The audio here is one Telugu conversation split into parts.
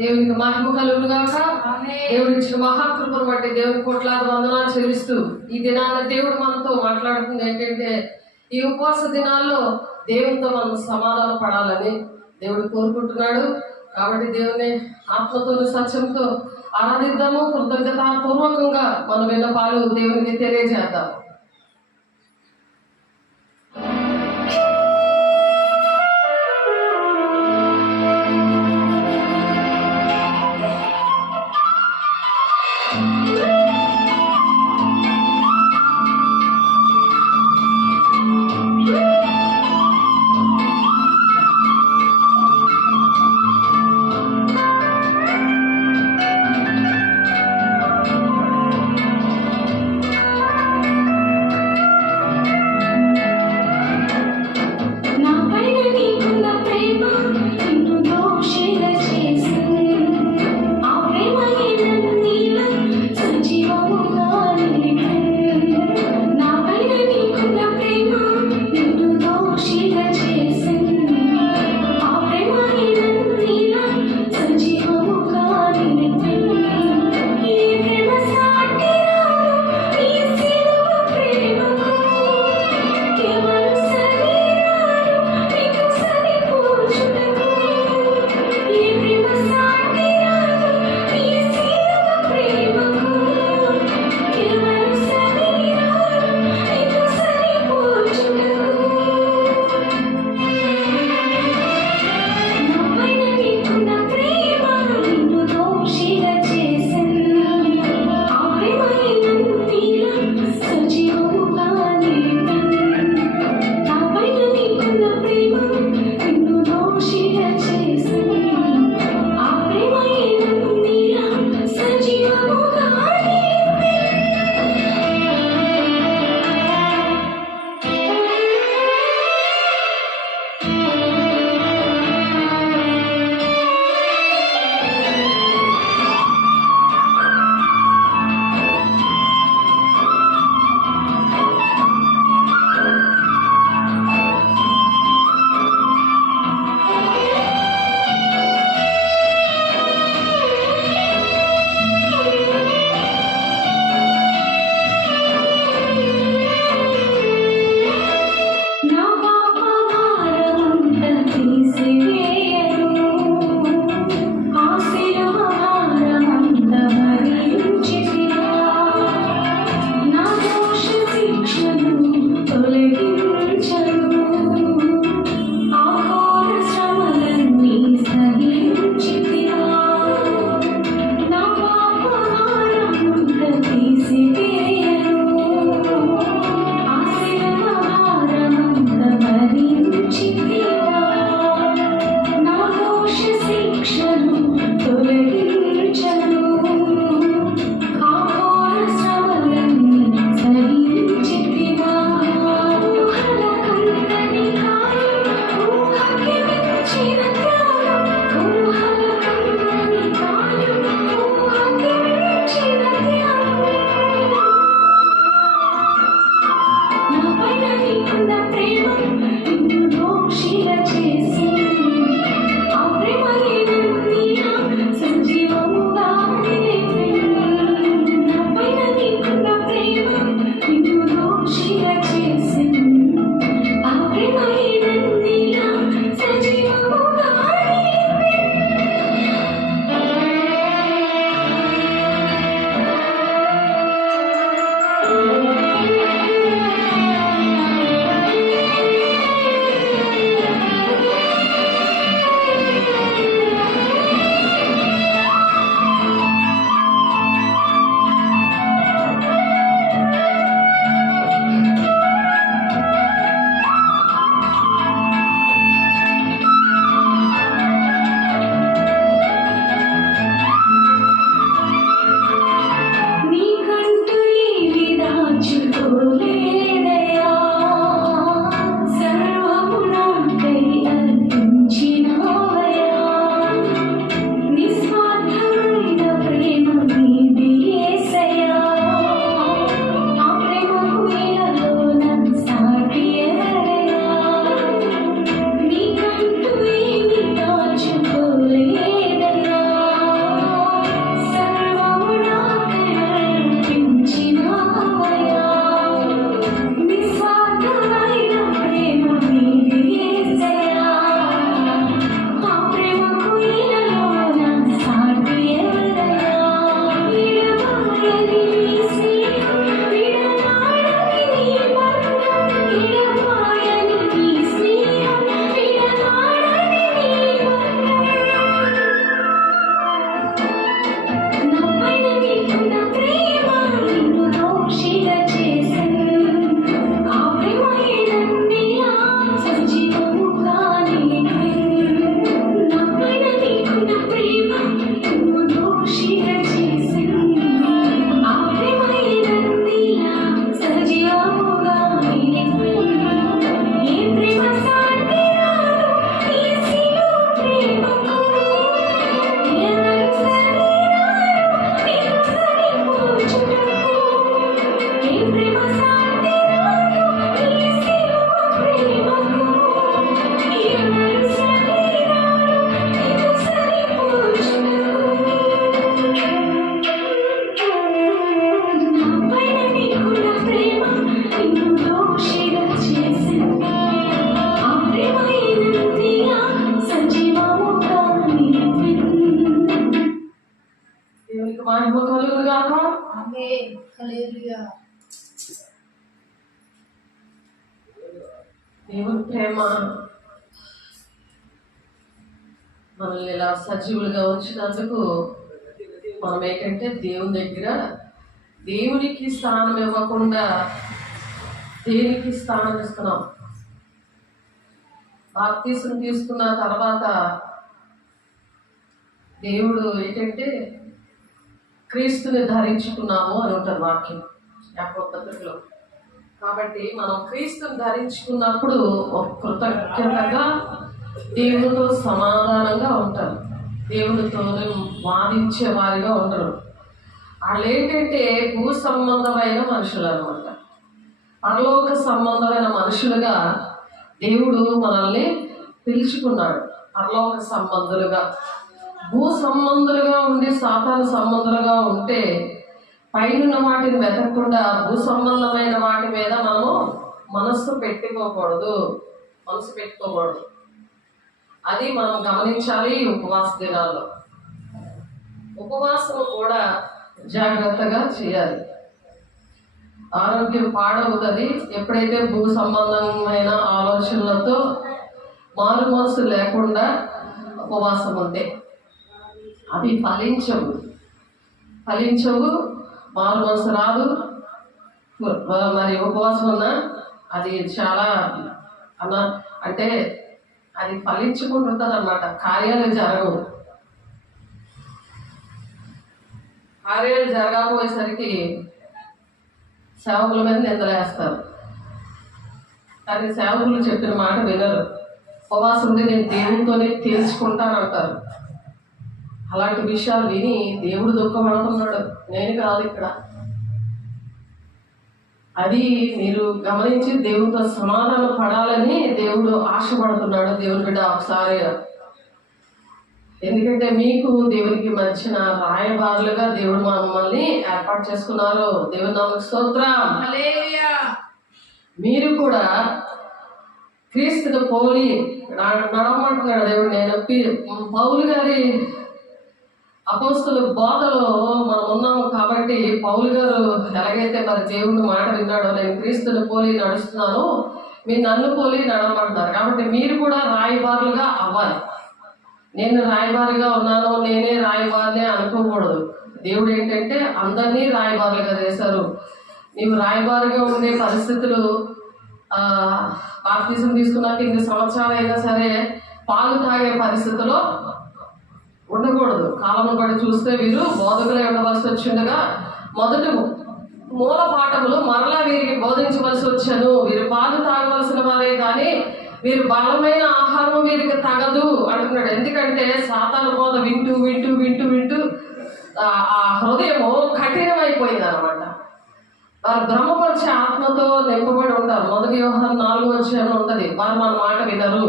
దేవునికి మహిమ కలుగును గాక. దేవుడి ఇచ్చిన మహాకృపను బట్టి దేవుని కోట్లాది వందనాలు చెల్లిస్తూ ఈ దినాన దేవుడు మనతో మాట్లాడుతుంది ఏంటంటే, ఈ ఉపవాస దినాల్లో దేవునితో మనం సమాధాన పడాలని దేవుడు కోరుకుంటున్నాడు. కాబట్టి దేవుని ఆత్మతో సత్యంతో ఆరాధిద్దాము. కృతజ్ఞతాపూర్వకంగా మన విన్నపాలు దేవునికి తెలియజేద్దాం. దేవుని ప్రేమ మనల్ని ఇలా సజీవులుగా ఉంచినందుకు మనం ఏంటంటే దేవుని దగ్గర దేవునికి స్థానం ఇవ్వకుండా దేనికి స్థానం ఇస్తున్నాం. బాప్తీసం తీసుకున్న తర్వాత దేవుడు ఏంటంటే క్రీస్తుని ధరించుకున్నాము అని ఉంటుంది వాక్యం యాకోబు పత్రికలో. కాబట్టి మనం క్రీస్తుని ధరించుకున్నప్పుడు ఒక కృతజ్ఞతగా దేవునితో సమాధానంగా ఉంటారు. దేవునితో వాదించే వారిగా ఉండరు. వాళ్ళు ఏంటంటే భూ సంబంధమైన మనుషులు అనమాట. పరలోక సంబంధమైన మనుషులుగా దేవుడు మనల్ని పిలుచుకున్నాడు. పరలోక సంబంధులుగా, భూ సంబంధులుగా ఉండి సాతాను సంబంధులుగా ఉంటే పైన వాటిని వెతకకుండా భూ సంబంధమైన వాటి మీద మనము మనసు పెట్టుకోకూడదు. అది మనం గమనించాలి. ఉపవాస దినాల్లో ఉపవాసం కూడా జాగ్రత్తగా చేయాలి. ఆరోగ్యం పాడవుతుంది ఎప్పుడైతే భూ సంబంధమైన ఆలోచనలతో మారు మనసు లేకుండా ఉపవాసం ఉంటే. అవి ఫలించవు, మారు మనసు రాదు. మరి ఉపవాసం ఉన్నా అది చాలా అంటే అది ఫలించుకుంటుంది అన్నమాట. కార్యాలు జరగకపోయేసరికి సేవకుల మీద నిందలేస్తారు. కానీ సేవకులు చెప్పిన మాట వినరు. ఉపవాసం ఉంటే నేను దేవునితోనే తేల్చుకుంటానంటారు. అలాంటి విషయాలు విని దేవుడు దుఃఖపడుతున్నాడు, నేను కాదు ఇక్కడ. అది మీరు గమనించి దేవునితో సమాధానం పడాలని దేవుడు ఆశపడుతున్నాడు. దేవుని బిడ్డ ఒకసారి, ఎందుకంటే మీకు దేవునికి మధ్యన రాయబారులుగా దేవుడు మమ్మల్ని ఏర్పాటు చేసుకున్నారు. దేవుని నామమునకు స్తోత్రం. మీరు కూడా క్రీస్తుని పోలి నడవమంటున్నాడు దేవుడు. నేను పౌలు గారి అపోస్తల బోధలో మనం ఉన్నాము కాబట్టి పౌలు గారు ఎలాగైతే మరి దేవుని మాట విన్నాడో, నేను క్రీస్తుని పోలి నడుస్తున్నాను, మీరు నన్ను పోలి నడవమంటున్నారు. కాబట్టి మీరు కూడా రాయబారులుగా అవ్వాలి. నేను రాయబారిగా ఉన్నాను, నేనే రాయబారిని అనుకోకూడదు. దేవుడు ఏంటంటే అందరినీ రాయబారులుగా చేశారు. నీవు రాయబారిగా ఉండే పరిస్థితులు బాప్తిజం తీసుకున్నాక 8 సంవత్సరాలు అయినా సరే పాలు తాగే పరిస్థితిలో ఉండకూడదు. కాలం బట్టి చూస్తే వీరు బోధకులై ఉండవలసి వచ్చిండగా మొదటి మూల పాఠములు మరలా వీరికి బోధించవలసి వచ్చాను. వీరు పాలు తాగవలసిన వారే కానీ వీరు బలమైన ఆహారం వీరికి తగదు అంటున్నాడు. ఎందుకంటే సాతాను బోధ వింటూ వింటూ వింటూ వింటూ ఆ హృదయము కఠినమైపోయింది అనమాట. వారు భ్రమపరిచే ఆత్మతో నింపబడి ఉంటారు. 1 యోహాను 4 ఉంటుంది. వారు మన మాట వినరు.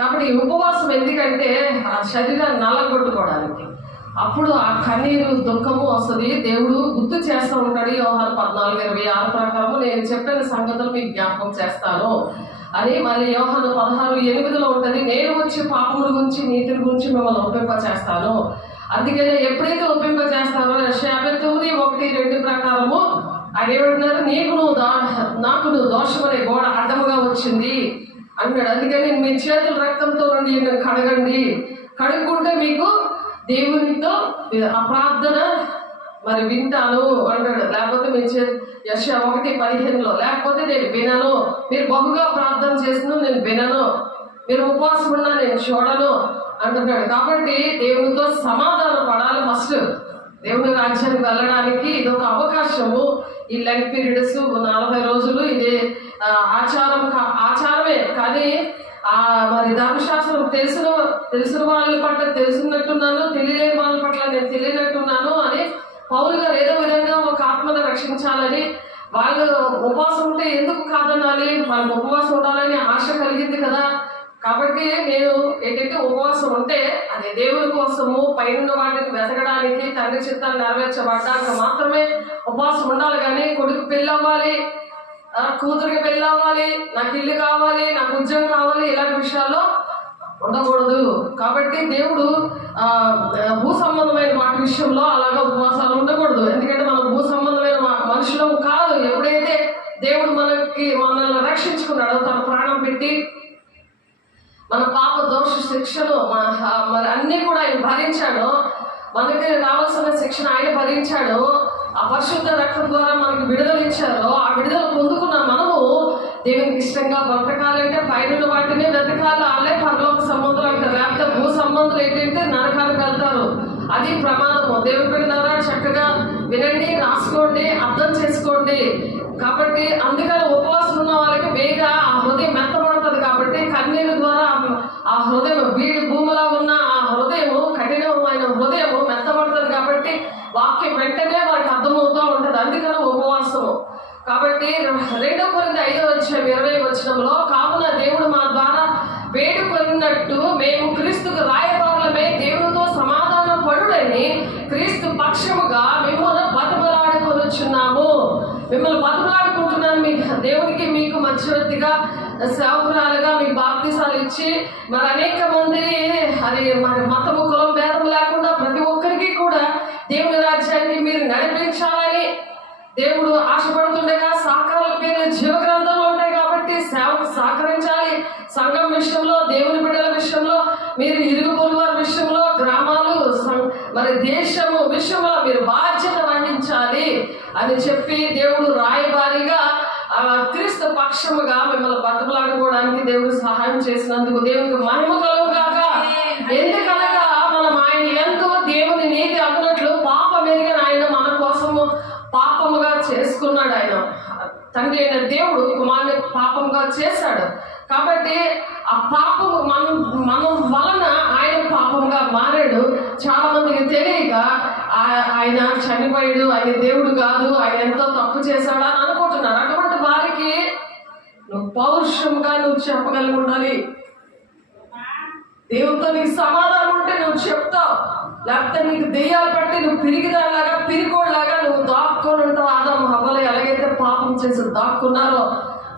కాబట్టి ఉపవాసం ఎందుకంటే ఆ శరీరాన్ని నల్లగొట్టుకోవడానికి. అప్పుడు ఆ కన్నీరు దుఃఖము వస్తుంది. దేవుడు గుర్తు చేస్తూ ఉంటాడు. యోహాను 14:26 ప్రకారము నేను చెప్పిన సంగతులు మీకు జ్ఞాపకం చేస్తాను అని. మళ్ళీ యోహాను 16:8 ఉంటుంది. నేను వచ్చే పాపముల గురించి నీతిని గురించి మిమ్మల్ని ఒప్పింప చేస్తాను. అందుకనే ఎప్పుడైతే ఒప్పింప చేస్తారో 59:1-2 ప్రకారము ఆయన ఏమంటున్నారు, నాకు నువ్వు దోషమనే గోడ అడ్డముగా వచ్చింది అన్నాడు. అందుకని మీ చేతుల రక్తంతో నుండి కడగండి, కడుక్కుంటే మీకు దేవునితో ఆ ప్రార్థన మరి వింటాను అంటాడు. లేకపోతే మీ యెషయా 1:15 లేకపోతే నేను వినను, మీరు బహుగా ప్రార్థన చేసిన నేను వినను, మీరు ఉపవాసం ఉన్నా నేను చూడను అంటున్నాడు. కాబట్టి దేవునితో సమాధానం పడాలి. ఫస్ట్ దేవుని రాజ్యానికి వెళ్ళడానికి ఇది ఒక అవకాశము. ఈ లెంట్ పీరియడ్స్ 40 రోజులు ఇది ఆచారమే. కానీ మరి ధర్మశాస్త్రం తెలిసిన వాళ్ళ పట్ల తెలిసినట్టున్నాను, తెలియలేని వాళ్ళ పట్ల నేను తెలియనట్టున్నాను అని పౌలు గారు ఏదో విధంగా ఒక ఆత్మను రక్షించాలని, వాళ్ళు ఉపవాసం ఉంటే ఎందుకు కాదనాలి, వాళ్ళకి ఉపవాసం ఉండాలని ఆశ కలిగింది కదా. కాబట్టి నేను ఏంటంటే ఉపవాసం ఉంటే అది దేవుని కోసము, పైన వాటిని వెతకడానికి, తండ్రి చిత్తాన్ని నెరవేర్చబడ్డాక మాత్రమే ఉపవాసం ఉండాలి. కానీ కొడుకు పెళ్ళి అవ్వాలి, కూతురికి పెళ్ళి అవ్వాలి, నాకు ఇల్లు కావాలి, నాకు ఉద్యోగం కావాలి, ఇలాంటి విషయాల్లో ఉండకూడదు. కాబట్టి దేవుడు భూ సంబంధమైన వాటి విషయంలో అలాగా ఉపవాసాలు ఉండకూడదు. ఎందుకంటే మనం భూ సంబంధం మనుషులం కాదు. ఎప్పుడైతే దేవుడు మనల్ని రక్షించుకున్నాడో, తన ప్రాణం పెట్టి మన పాప దోష శిక్షను మరి అన్ని కూడా ఆయన భరించాడు. మనకి రావాల్సిన శిక్షణ ఆయన భరించాడు. ఆ పరిశుద్ధ రక్తం ద్వారా మనకి విడుదల ఇచ్చారు. ఆ విడుదల పొందుకున్న మనము దేవునికి ఇష్టంగా బ్రతకాలంటే పైన వాటిని వెతకాలి. వాళ్ళే పరలోక సంబంధులు అంటారు. లేకపోతే భూ సంబంధులు ఏంటంటే నరకానికి వెళ్తారు. అది ప్రమాదము. దేవుడి బిడ్డలారా, చక్కగా వినండి, రాసుకోండి, అర్థం చేసుకోండి. కాబట్టి అందుకని ఉపవాసం ఉన్న వాళ్ళకి వేగా ఆ హృదయం మెత్తబడుతుంది. కాబట్టి కన్నీరు ద్వారా ఆ హృదయం వీడి భూమిలో ఉన్న ఆ హృదయము, కఠినమైన హృదయము మెత్తబడుతుంది. కాబట్టి వాక్యం వెంటనే వారికి అర్థమవుతూ ఉంటుంది. అందుకని ఉపవాసము. కాబట్టి 2 కొరింథీ 5:20 కావున దేవుడు మా ద్వారా వేడుకొన్నట్టు మేము క్రీస్తుకు రాయబారులమే దేవునితో సమాధాన పడుడని క్రీస్తు పక్షముగా మిమ్మల్ని బతిమలాడుకొనుచున్నాము. మిమ్మల్ని బతిమలాడుకుంటున్నాను. దేవునికి మీకు మధ్యవర్తిగా, సేవకురాలుగా మీకు బాప్తిసాలు ఇచ్చి మరి అనేక మందిని అది మరి మతము, కులం భేదం లేకుండా ప్రతి ఒక్కరికి కూడా దేవుని రాజ్యానికి మీరు నడిపించాలని దేవుడు ఆశపడుతుండగా సహకారాల పేర్లు జీవ గ్రంథంలో ఉంటాయి. కాబట్టి సేవకు సహకరించాలి. సంఘం విషయంలో, దేవుని బిడ్డల విషయంలో, మీరు ఇరుగు పొరుగు వారి విషయంలో, గ్రామాలు, మరి దేశము విషయంలో మీరు బాధ్యత వహించాలి అని చెప్పి దేవుడు రాయబారిగా క్రీస్తు పక్షముగా మిమ్మల్ని బతుకులాడుకోవడానికి దేవుడు సహాయం చేసినందుకు దేవునికి మహిమ కలుగుగాక. ఎందుకనగా మనం ఆయన ఎంతో దేవుని నీతి అన్నట్లు పాపం ఎరిగిన ఆయన మన కోసము పాపముగా చేసుకున్నాడు. ఆయన తండ్రి అయిన దేవుడు కుమారుని పాపంగా చేశాడు. కాబట్టి ఆ పాపము మనం వలన ఆయన పాపంగా మారాడు. చాలా మందికి తెలియక ఆయన చనిపోయాడు, ఆయన దేవుడు కాదు, ఆయన ఎంతో తప్పు చేశాడు అని అనుకుంటున్నారు. అటువంటి వారికి నువ్వు పౌరుషంగా నువ్వు చెప్పగలిగి ఉండాలి. దేవునితో నీకు సమాధానం ఉంటే నువ్వు చెప్తావు. లేకపోతే నీకు దెయ్యాలు పట్టి నువ్వు పిరిగిదాలాగా, పిరికోళ్ళలాగా నువ్వు దాక్కొని ఉంటావు. ఆదాము హవ్వలు ఎలాగైతే పాపం చేసి దాక్కున్నారో,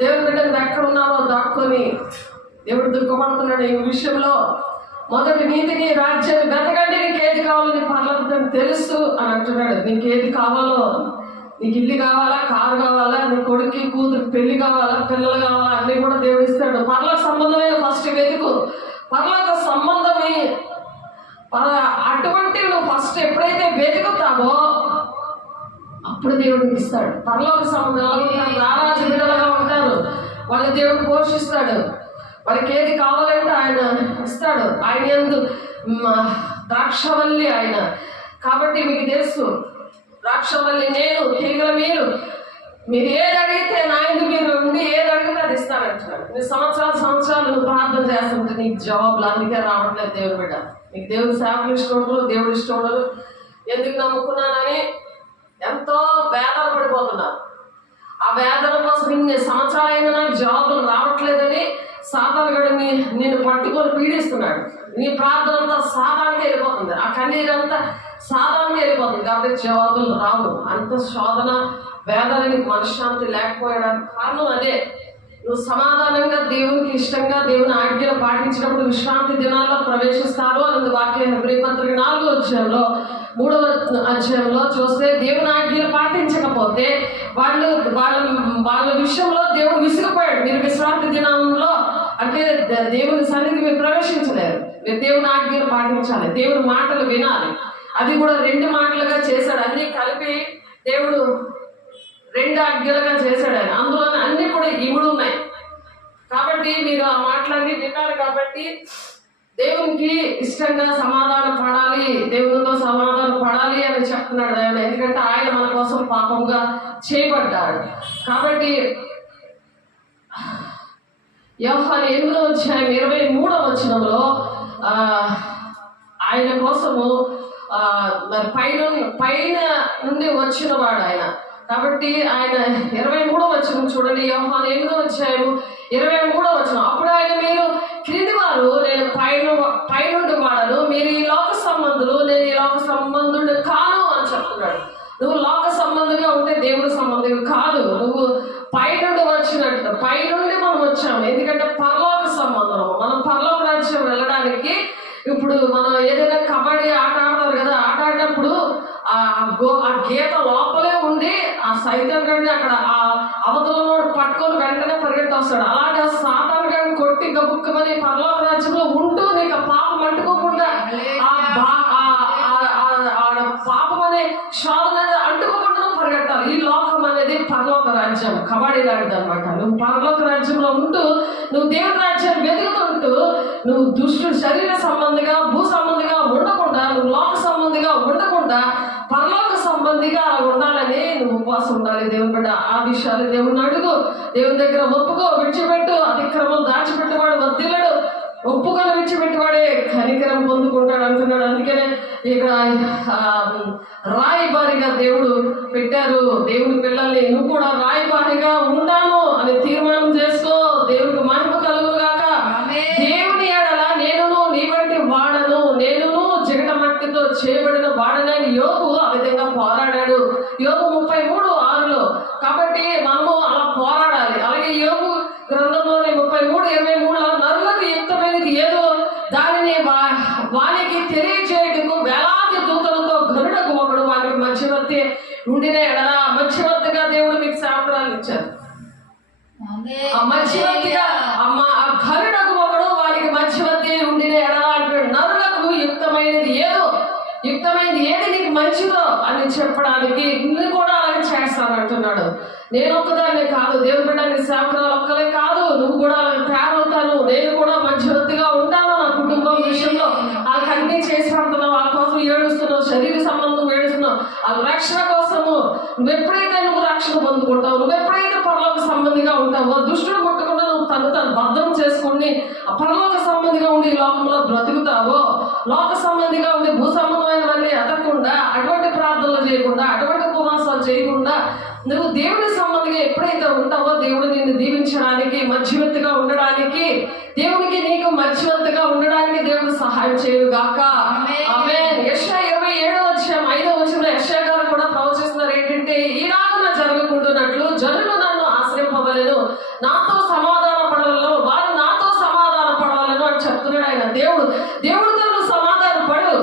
దేవుని బిడ్డలు ఎక్కడ ఉన్నారో దాక్కొని దేవుడు దుఃఖపడుతున్నాడు ఈ విషయంలో. మొదటి నీతిని, రాజ్యాన్ని వెతకండి, నీకు ఏది కావాలో నీ పర్లకు తెలుసు అని అంటున్నాడు. నీకు ఏది కావాలో, నీకు ఇల్లు కావాలా, కారు కావాలా, నీ కొడుకు కూతురు పెళ్లి కావాలా, పిల్లలు కావాలా, అన్నీ కూడా దేవుడు ఇస్తాడు. పర్లోక సంబంధమైన ఫస్ట్ వెతుకు. పర్లోక సంబంధమే అటువంటి నువ్వు ఫస్ట్ ఎప్పుడైతే వెతుకుతావో అప్పుడు దేవుడికి ఇస్తాడు. పరలోక సంబంధం రారాజు బిడ్డలుగా ఉంటారు. వాళ్ళ దేవుడు పోషిస్తాడు. వాళ్ళకి ఏది కావాలంటే ఆయన ఇస్తాడు. ఆయన యందు ద్రాక్షవల్లి ఆయన. కాబట్టి మీకు తెలుసు, ద్రాక్షవల్లి నేను, తీగల మీరు ఏది అడిగితే నా యందు మీరు ఉండి ఏది అడిగితే అది ఇస్తానంటున్నాడు. నీ సంవత్సరాలు నువ్వు ప్రార్థన చేస్తుంటే నీకు జవాబులు అందుకే రావట్లేదు. దేవుడు బిడ్డ, నీకు దేవుడు సేవకులు ఇష్టం ఉండదు, దేవుడు ఇష్టం ఉండదు. ఎందుకు నమ్ముకున్నానని ఎంతో వేదన పడిపోతున్నారు. ఆ వేదన కోసం ఇన్ని సంవత్సరాలైనా నాకు జవాబులు రావట్లేదని సాతానుడు నిన్ను పట్టుకొని పీడిస్తున్నాడు. నీ ప్రార్థన అంతా సాతానికి వెళ్ళిపోతుంది. ఆ కన్నీరంతా సాతానికి వెళ్ళిపోతుంది. కాబట్టి జవాబులు రావు. అంత శోధన, వేదన, నీకు మనశ్శాంతి లేకపోవడానికి కారణం అదే. నువ్వు సమాధానంగా దేవునికి ఇష్టంగా దేవుని ఆజ్ఞలు పాటించినప్పుడు విశ్రాంతి దినాల్లో ప్రవేశిస్తారు అన్నది వాక్యం. హెబ్రీ పత్రిక 4:3 చూస్తే దేవుని ఆజ్ఞలు పాటించకపోతే వాళ్ళ విషయంలో దేవుడు విసిగిపోయాడు. మీరు విశ్రాంతి దినంలో అంటే దేవుని సన్నిధి మీరు ప్రవేశించలేరు. మీరు దేవుని ఆజ్ఞలు పాటించాలి, దేవుని మాటలు వినాలి. అది కూడా 2 మాటలుగా చేశాడు. అన్నీ కలిపి దేవుడు 2 ఆజ్ఞలుగా చేశాడు ఆయన. అందులోనే అన్ని కూడా ఇముడు ఉన్నాయి. కాబట్టి మీరు ఆ మాటలన్నీ విన్నారు. కాబట్టి దేవునికి ఇష్టంగా సమాధానం పడాలి, దేవునితో సమాధానం పడాలి అని చెప్తున్నాడు ఆయన. ఎందుకంటే ఆయన మన కోసం పాపంగా చేయబడ్డాడు. కాబట్టి యోహాను 8:23 ఆయన కోసము మరి పైన నుండి వచ్చిన వాడు ఆయన. కాబట్టి ఆయన 23 చూడండి. యోహాను 8:23 అప్పుడు ఆయన మీరు క్రింది వారు, నేను పైనుండి వాడను, మీరు ఈ లోక సంబంధులు, నేను ఈ లోక సంబంధుడు కాను అని చెప్తున్నాడు. నువ్వు లోక సంబంధంగా ఉంటే దేవుడి సంబంధం కాదు. నువ్వు పైనుండి వచ్చినట్టు, పైనుండి మనం వచ్చాము. ఎందుకంటే పరలోక సంబంధం. మనం పరలోక రాజ్యం వెళ్ళడానికి ఇప్పుడు మనం ఏదైనా కబడ్డీ ఆట ఆడతారు కదా, ఆట ఆడినప్పుడు ఆ గీత లోపలే ఉండి ఆ సైతాన్ గడిని అక్కడ ఆ అవతలలో పట్టుకొని వెంటనే పరిగెత్తి వస్తాడు. అలాగే సాతాన్ గడిని కొట్టి గబుక్కమని పరలోక రాజ్యంలో ఉంటూ నీకు పాపం అంటుకోకుండా పాపం అనే షాల్ అనేది అంటుకోకుండా పరిగెట్టాలి. ఈ లోకం అనేది పరలోక రాజ్యం, కబడ్డీ లాంటిది అనమాట. నువ్వు పరలోక రాజ్యంలో ఉంటూ నువ్వు దేవుని రాజ్యాన్ని వెతుకుతుంటూ నువ్వు దుష్టుడు శరీర సంబంధిగా భూ సంబంధిగా ఉండకుండా, నువ్వు లోక సంబంధిగా ఉండకుండా పరలోక సంబంధిగా ఉండాలని నువ్వు ఉపవాసం ఉండాలి. దేవుని బిడ్డ ఆ విషయాలు దేవుని అడుగు, దేవుని దగ్గర ఒప్పుకో, విడిచిపెట్టు. అతిక్రమం దాచిపెట్టువాడు వర్ధిల్లడు, ఒప్పుకొని విడిచిపెట్టువాడే కనికరం పొందుకుంటాడు అంటున్నాడు. అందుకనే ఇక్కడ రాయబారిగా దేవుడు పెట్టారు దేవుని పిల్లల్ని. నువ్వు కూడా రాయబారిగా ఉంటాను అని తీర్మానం చేసుకో. దేవునికి మహిమ కలుగును గాక. దేవుని ఎడల నేనును నీ వంటి వాడను, నేనును జిగట మట్టితో చేయబడిన వాడనని యోబు ఆ విధంగా పోరాడాడు. యోబు 33:6. కాబట్టి మనము అలా పోరాడాలి. అలాగే యోబు గ్రంథంలోని 33:23 నరులకు యుక్తమైనది ఏదో దానిని వానికి తెలియజేయటకు వేలాది దూతలతో గరుడకు ఒకడు వానికి మధ్యవర్తి ఉండిన ఎడల, మధ్యవర్తిగా దేవుడు మీకు శాపనాలు ఇచ్చారు. ఆ మధ్యవర్తిగా ఆ గరుడకు ఒకడు వారికి మధ్యవర్తి ఉండిన ఎడల అంటాడు. నరులకు యుక్తమైనది ఏదో, యుక్తమైనది ఏది నీకు మంచిదో అని చెప్పడానికి ఇన్ని కూడా అలాగే చేస్తాను అంటున్నాడు. నేను ఒక్కదాన్నే కాదు, దేవుని బిడ్డ నీ శాపనాలు ఒక్కలే కాదు, నువ్వు కూడా అలాగే తయారవుతాను. నేను కూడా మధ్యవర్తిగా ఉంటాను. నా కుటుంబం విషయంలో వాళ్ళకి అన్ని చేసి పడుతున్నావు, వాళ్ళ కోసం ఏడుస్తున్నావు, శరీర సంబంధం ఏడుస్తున్నావు, ఆ రక్షణ కోసము నువ్వెప్పుడైతే నువ్వు రక్షణ పొందుకుంటావు, నువ్వెప్పుడైతే పరలోక సంబంధిగా ఉంటావో, దుష్టుడు ముట్టకుండా నువ్వు తను భద్రం చేసుకుని ఆ పరలోక సంబంధిగా ఉండి ఈ లోకంలో బ్రతుకుతావో, లోక సంబంధిగా ఉండి భూ సంబంధమైనవన్నీ ఎదగకుండా, అటువంటి ప్రార్థనలు చేయకుండా, అటువంటి ఉపవాసాలు చేయకుండా నువ్వు దేవుని సంబంధిగా ఎప్పుడైతే ఉంటావో దేవుడు నిన్ను దీవించడానికి, మధ్యవర్తిగా ఉండడానికి, దేవునికి నీకు మధ్యవర్తిగా ఉండడానికి దేవుడు సహాయం చేయుగాక. ఆమేన్. యెషయా 27:5 యెషయా గారు కూడా ప్రవచిస్తున్నారు ఏంటంటే, ఈలాగున జరగకుండానట్లు జనులు నన్ను ఆశ్రయింపవలెను, నాతో సమాధాన పడవలను, వారు నాతో సమాధాన పడవలను అని చెప్తున్నాడు ఆయన. దేవుడితో నువ్వు సమాధాన పడు.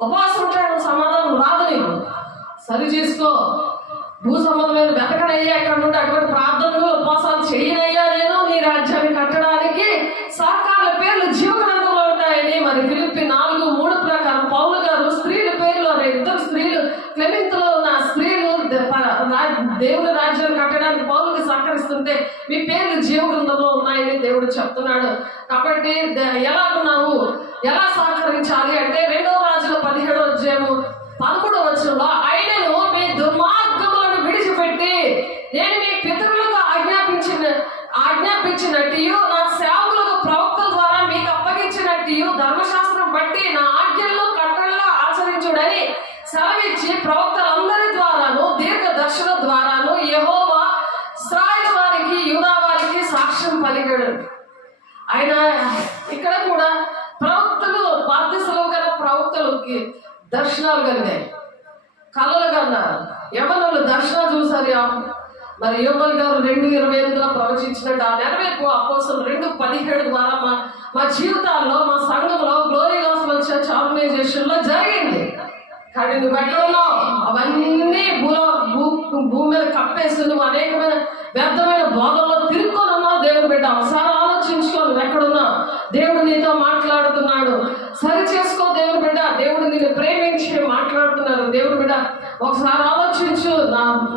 ఉపవాసం ఉంటే నువ్వు సమాధానం రాదు, నీకు సరి చేసుకో. భూ సంబంధమైన వెతకనయ్యా ఇక్కడ నుండి అటువంటి ప్రార్థనలు ఉపవాసాలు చేయనయ్యా నేను నీ రాజ్యాన్ని కట్టడానికి సహకారుల పేర్లు జీవగ్రంథంలో ఉంటాయని మరి ఫిలిప్పి 4:3 ప్రకారం పౌలు గారు స్త్రీల పేర్లు 2 స్త్రీలు క్లెమెంతులో ఉన్న స్త్రీలు దేవుని రాజ్యాన్ని కట్టడానికి పౌలుకి సహకరిస్తుంటే మీ పేర్లు జీవగ్రంథంలో ఉన్నాయని దేవుడు చెప్తున్నాడు. కాబట్టి ఎలా సహకరించాలి అంటే 2వ రాజుల 17:13 ఆయనను మీ దుర్మార్గములను విడిచిపెట్టి నేను మీ పితరులకు ఆజ్ఞాపించినట్టు నా సేవకులకు ప్రవక్తల ద్వారా మీకు అప్పగించినట్టు ధర్మశాస్త్రం బట్టి నా ఆజ్ఞల్లో కట్టడలో ఆచరించుడని సెలవిచ్చి ప్రవక్తలందరి ద్వారాను దీర్ఘదర్శన ద్వారాను యెహోవా ఇశ్రాయేలు వారికి యూదా వారికి సాక్ష్యం పలికాడు. ఆయన ఇక్కడ కూడా ప్రవక్తలు బాప్తిస్మం గల ప్రవక్తలకి దర్శనాలు కలిగాయి, కళలు కన్నారు. యవ్వనులు దర్శనాలు చూసారు. మరి యోబుల్ గారు 2:28 ప్రవచించినట్టు ఆ నెరవేర్పు అపోస్తలులు 2:17 ద్వారా మా జీవితాల్లో, మా సంఘంలో గ్లోరీ గాస్పెల్ చర్చ్ ఆర్గనైజేషన్ లో జరిగింది. కానీ నువ్వు ఎక్కడున్నావు? అవన్నీ భూమి మీద కప్పేసి నువ్వు అనేకమైన వ్యర్థమైన బోధనలో తిరుక్కొని ఉన్నావు. దేవుని బిడ్డ ఒకసారి ఆలోచించుకో, నువ్వు ఎక్కడున్నావు? దేవుడు నీతో మాట్లాడుతున్నాడు, సరి చేసుకో. దేవుని బిడ్డ దేవుడు నిన్ను ప్రేమించి మాట్లాడుతున్నారు. దేవుని బిడ్డ ఒకసారి ఆలోచించు,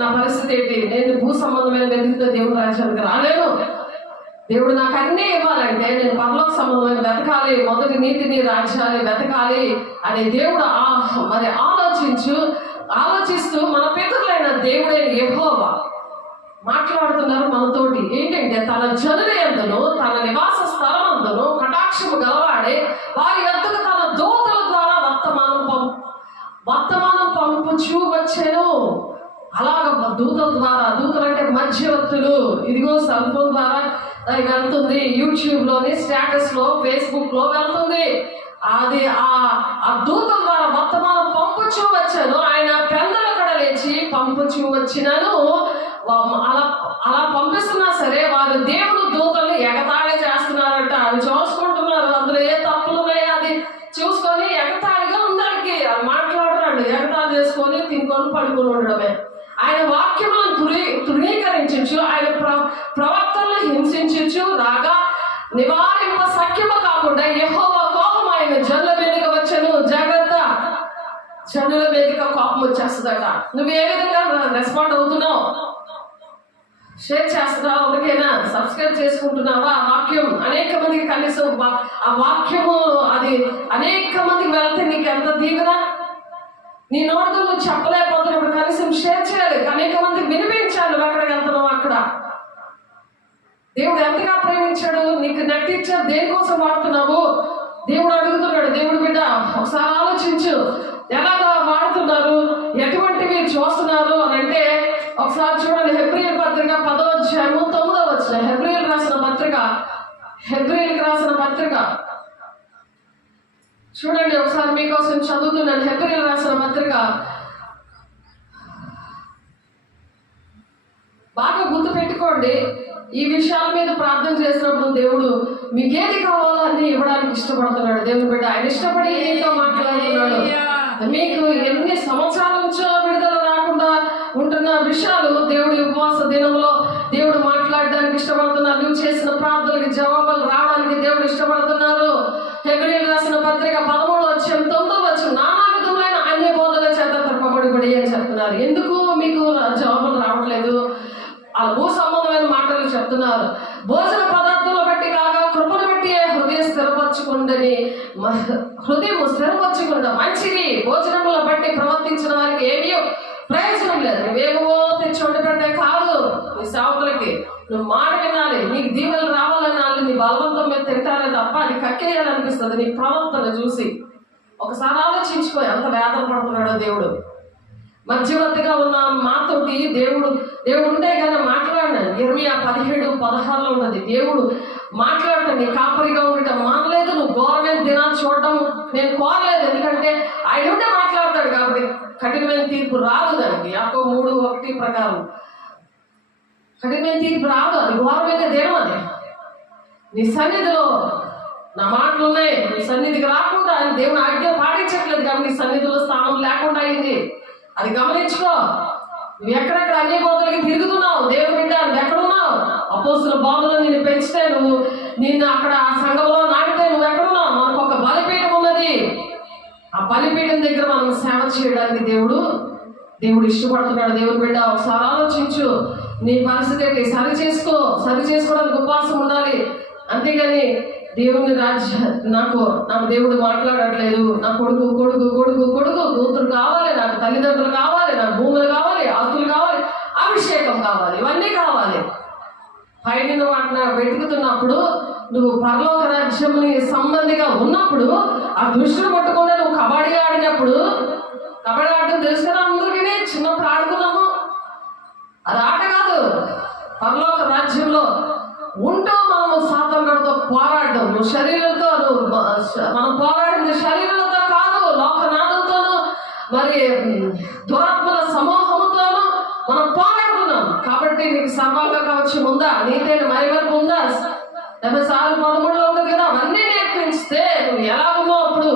నా పరిస్థితి ఏంటి? నేను భూ సంబంధమైన వెతికితే దేవుడు రాజ్యానికి రాలేను. దేవుడు నాకు అన్నీ ఇవ్వాలంటే నేను పరలోక సంబంధమైన వెతకాలి, మొదటి నీతిని రాజ్యాన్ని వెతకాలి అని దేవుడు మరి ఆలోచిస్తూ మన పితరులైన దేవుడైన యెహోవా మాట్లాడుతున్నారు మనతోటి. ఏంటంటే తన జనుల యందును తన నివాస స్థలమందును కటాక్షము గలవాడే వారి వద్దకు తన దూతల ద్వారా వర్తమానం పంపుచూ వచ్చాను. అలాగ దూతల ద్వారా, దూతలు అంటే మధ్యవర్తులు. ఇదిగో సెల్ ఫోన్ ద్వారా వెళ్తుంది, యూట్యూబ్ లోని స్టేటస్ లో, ఫేస్బుక్ లో వెళ్తుంది. అది ఆ దూతల ద్వారా వర్తమానం పంపుచూ వచ్చాను. ఆయన పెందల కడ లేచి పంపుచూ వచ్చినాను. అలా పంపిస్తున్నా సరే వారు దేవుడు దూతలు ఎగతాళి చేస్తున్నారంట. అది చూసుకుంటున్నారు, అందులో ఏ తప్పులు ఉన్నాయో అది చూసుకొని ఎగతాళిగా ఉందానికి మాట్లాడరండి. ఎగతాళి చేసుకొని తినుకొని పడుకొని ఉండడమే. తృణీకరించు, ఆయన ప్రవక్తలను హింసించు రాగా నివారింప సఖ్యము కాకుండా యెహోవా కోపం ఆయన జనుల మీదకి వచ్చను. జాగ్రత్త, జనుల మీదకి కోపం వచ్చేస్తుందట. నువ్వు ఏ విధంగా రెస్పాండ్ అవుతున్నావు? షేర్ చేస్తున్నావా? ఎవరికైనా సబ్స్క్రైబ్ చేసుకుంటున్నావా? ఆ వాక్యం అనేక మందికి కనీసం ఆ వాక్యము అది అనేక మందికి వెళ్తే నీకు ఎంత దీవెన. నీ నోటితో నువ్వు చెప్పలేకపోతున్నప్పుడు కనీసం షేర్ చేయాలి, అనేక మందికి వినిపించాలి. నువ్వు ఎక్కడికి వెళ్తున్నావు అక్కడ దేవుడు ఎంతగా ప్రేమించాడు, నీకు నెట్ ఇచ్చాడు, దేనికోసం వాడుతున్నావు? దేవుడు అడుగుతున్నాడు. దేవుడు బిడ్డ ఒకసారి ఆలోచించు, ఎలాగా వాడుతున్నారు, ఎటువంటివి చూస్తున్నారు అని అంటే ఒకసారి చూడండి. హెబ్రీయుల పత్రిక 10వ అధ్యాయము 9వ వచనం. హెబ్రీయులకు రాసిన పత్రిక చూడండి ఒకసారి, మీకోసం చదువుతున్నాను. హెబ్రీయులకు రాసిన పత్రిక బాగా గుర్తు పెట్టుకోండి. ఈ విషయాల మీద ప్రార్థన చేసినప్పుడు దేవుడు మీకేది కావాలో అన్ని ఇవ్వడానికి ఇష్టపడుతున్నాడు. దేవుడు బిడ్డ ఆయన ఇష్టపడి మీతో మాట్లాడుతున్నాడు. మీకు ఎన్ని సంవత్సరాల నుంచో విడుదల రాకుండా ఉంటున్న విషయాలు దేవుడి ఉపవాస దినంలో దేవుడు మాట్లాడడానికి ఇష్టపడుతున్నారు. నువ్వు చేసిన ప్రార్థనకి జవాబులు రావడానికి దేవుడు ఇష్టపడుతున్నారు. హెబ్రీయులకు రాసిన పత్రిక 13వ అధ్యాయం 9వ వచనం, నానా విధములైన అన్య బోధల చేత తప్పబడి అని చెప్తున్నారు. ఎందుకు మీకు జవాబులు రావట్లేదు? ఆ భూ సంబంధమైన మాటలు చెప్తున్నారు. భోజన పదార్థాలను బట్టి కాగా కృపను బట్టి హృదయం స్థిరపరచుకుందని, హృదయం స్థిరపరచుకుంటా మంచిది. భోజనముల బట్టి ప్రవర్తించిన వారికి ఏమీ ప్రయోజనం లేదు. నువ్వేమో తెచ్చి వండుకుంటే కాదు. నీ సేవకులకి నువ్వు మాట వినాలి, నీకు దీవెనలు రావాలనాలి. నీ బలవంతం మీద తింటారే తప్ప అది కక్కేయాలనిపిస్తుంది నీ ప్రవర్తన చూసి. ఒకసారి ఆలోచించుకో ఎంత వేదన పడుతున్నాడో దేవుడు. మధ్యవర్తిగా ఉన్న మాతోటి దేవుడు ఉంటే కానీ మాట్లాడినాను. ఇర్మియా 17:16 ఉన్నది. దేవుడు మాట్లాడటం, నీ కాపరిగా ఉండటం మానలేదు. నువ్వు గవర్నమెంట్ దినాలు చూడటం నేను కోరలేదు, ఎందుకంటే ఆయన ఉంటే మాట్లాడతాడు కాబట్టి కఠినమైన తీర్పు రాదు. దానికి యాకోబు 3:1 ప్రకారం కఠినమైన తీర్పు రాదు. అది ఘోరమైన దినం. అది నీ సన్నిధిలో నా మాటలు ఉన్నాయి, నీ సన్నిధికి రాకుండా ఆయన దేవుని ఆజ్ఞ పాటించట్లేదు కాబట్టి నీ సన్నిధిలో స్థానం లేకుండా అయింది. అది గమనించుకో. నువ్వు ఎక్కడెక్కడ అన్ని బోధలకి తిరుగుతున్నావు? దేవుని బిడ్డ నువ్వు ఎక్కడున్నావు? అపోస్తుల బోధలో నిన్ను పెంచితే, నిన్ను అక్కడ ఆ సంఘంలో నాటితే నువ్వు ఎక్కడున్నావు? మనకు ఒక బలిపీఠం ఉన్నది. ఆ బలిపీఠం దగ్గర మనం సేవ చేయడానికి దేవుడు ఇష్టపడుతున్నాడు. దేవుని బిడ్డ ఒకసారి ఆలోచించు. నీ పరిస్థితి ఏంటి? సరి చేసుకోవడానికి ఉపవాసం ఉండాలి. అంతేగాని దేవుని నాకు దేవుడు మాట్లాడట్లేదు, నా కొడుకు కూతురు కావాలి, నాకు తల్లిదండ్రులు కావాలి, నాకు భూములు కావాలి, ఆస్తులు కావాలి, అభిషేకం కావాలి, ఇవన్నీ కావాలి. పైన వాటిని వెతుకుతున్నప్పుడు నువ్వు పరలోక రాజ్యంని సంబంధిగా ఉన్నప్పుడు ఆ దృష్టిని పట్టుకుండా నువ్వు కబడ్డీ ఆడినప్పుడు, కబడ్డీ ఆడటం తెలుసు కదా అందరికీ, చిన్నప్పుడు ఆడుకున్నాము. అది ఆట కాదు. పరలోక రాజ్యంలో ఉంటూ మనము సాతానుడితో పోరాడడం. నువ్వు శరీరంతో మనం పోరాడింది శరీరంతో కాదు, లోకనాథంతోనూ మరి దురాత్మల సమూహముతోనూ మనం పోరాడుతున్నాం. కాబట్టి నీకు సర్వాంగ కవచం ఉందా? నీతైన మైమరుపు ఉందా? 76:13 ఉంటుంది కదా. అవన్నీ నేర్పించితే నువ్వు ఎలా ఉన్నావు అప్పుడు?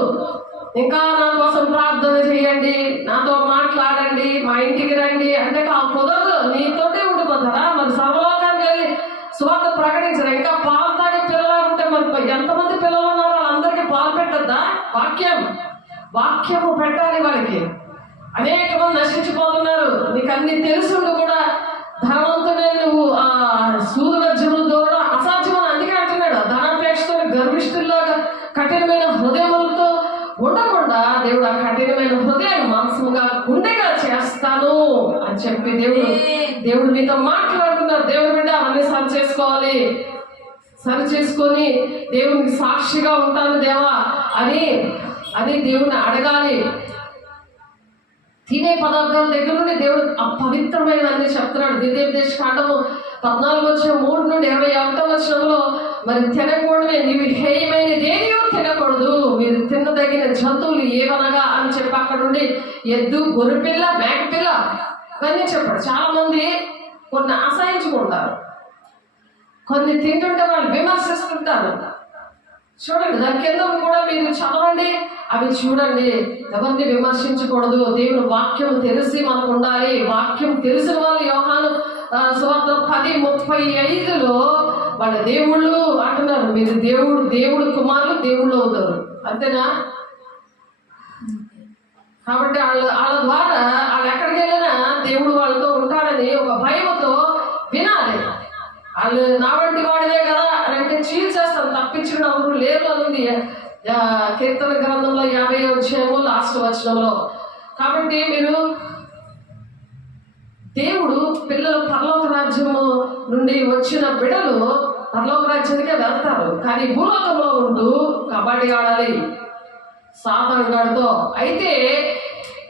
ఇంకా నా కోసం ప్రార్థన చేయండి, నాతో మాట్లాడండి, మా ఇంటికి రండి అంటే కుదరదు. నీతోటే ఉండిపోతారా? మరి సర్వలోకానికి వెళ్ళి సువార్త ప్రకటించరు. ఇంకా పాలు తాగే పిల్లలు ఉంటే మరి ఎంతమంది పిల్లలు ఉన్నారో వాళ్ళందరికీ పాలు పెట్టద్దా? వాక్యము పెట్టాలి వాళ్ళకి. అనేక మంది నశించిపోతున్నారు. నీకు అన్ని తెలుసుండు కూడా ధనవంతుడే నువ్వు సూదుల జములు దూరడం అసాధ్యమని అందుకే అంటున్నాడు. ధనాపేక్షతో గర్విష్ఠుల్లాగా కఠినమైన హృదయములతో ఉండకుండా దేవుడు ఆ కఠినమైన హృదయాన్ని మాంసముగా గుండెగా చేస్తాను అని చెప్పి దేవుడు మీతో మాట్లాడుతున్నారు. దేవుడు బిడ్డ అవన్నీ సరి చేసుకొని దేవునికి సాక్షిగా ఉంటాను దేవా అని దేవుని అడగాలి. తినే పదార్థాల దగ్గర నుండి దేవుడు పవిత్రమైన అన్ని చెప్తున్నాడు. ద్వితీయోపదేశకాండము 14:3-21 మరి తినకూడదు, నీవు హేయమైనది ఏదియో తినకూడదు, మీరు తినదగిన జంతువులు ఏవనగా అని చెప్పి అక్కడ నుండి ఎద్దు, గొర్రెపిల్ల, మేకపిల్ల ఇవన్నీ చెప్పాడు. చాలా మంది కొన్ని అసహించుకుంటారు, కొన్ని తింటుంటే వాళ్ళు విమర్శిస్తుంటారు. చూడండి, దాని కింద కూడా మీరు చదవండి, అవి చూడండి. ఎవరిని విమర్శించకూడదు. దేవుని వాక్యం తెలిసి మనకు ఉండాలి. వాక్యం తెలిసిన వాళ్ళు యోహాను సువార్త 10:35లో వాళ్ళ దేవుళ్ళు అంటున్నారు. మీరు దేవుడు కుమారులు దేవుళ్ళు అవుతారు, అంతేనా? కాబట్టి వాళ్ళ ద్వారా వాళ్ళు ఎక్కడికి వెళ్ళినా దేవుడు వాళ్ళతో ఉంటాడని ఒక భయంతో వినాలి. వాళ్ళు నా వంటి వాడిదే కదా అని అంటే చీల్చేస్తాను, తప్పించిన ఎవరు లేరు అనేది కీర్తన గ్రంథంలో 50వ అధ్యాయము లాస్ట్ వచనంలో. కాబట్టి మీరు దేవుడు పిల్లలు పరలోక రాజ్యము నుండి వచ్చిన బిడ్డలు పరలోక రాజ్యానికే వెళ్తారు, కానీ భూలోకంలో ఉంటూ కబడ్డీ ఆడాలి సాతానుగాడితో. అయితే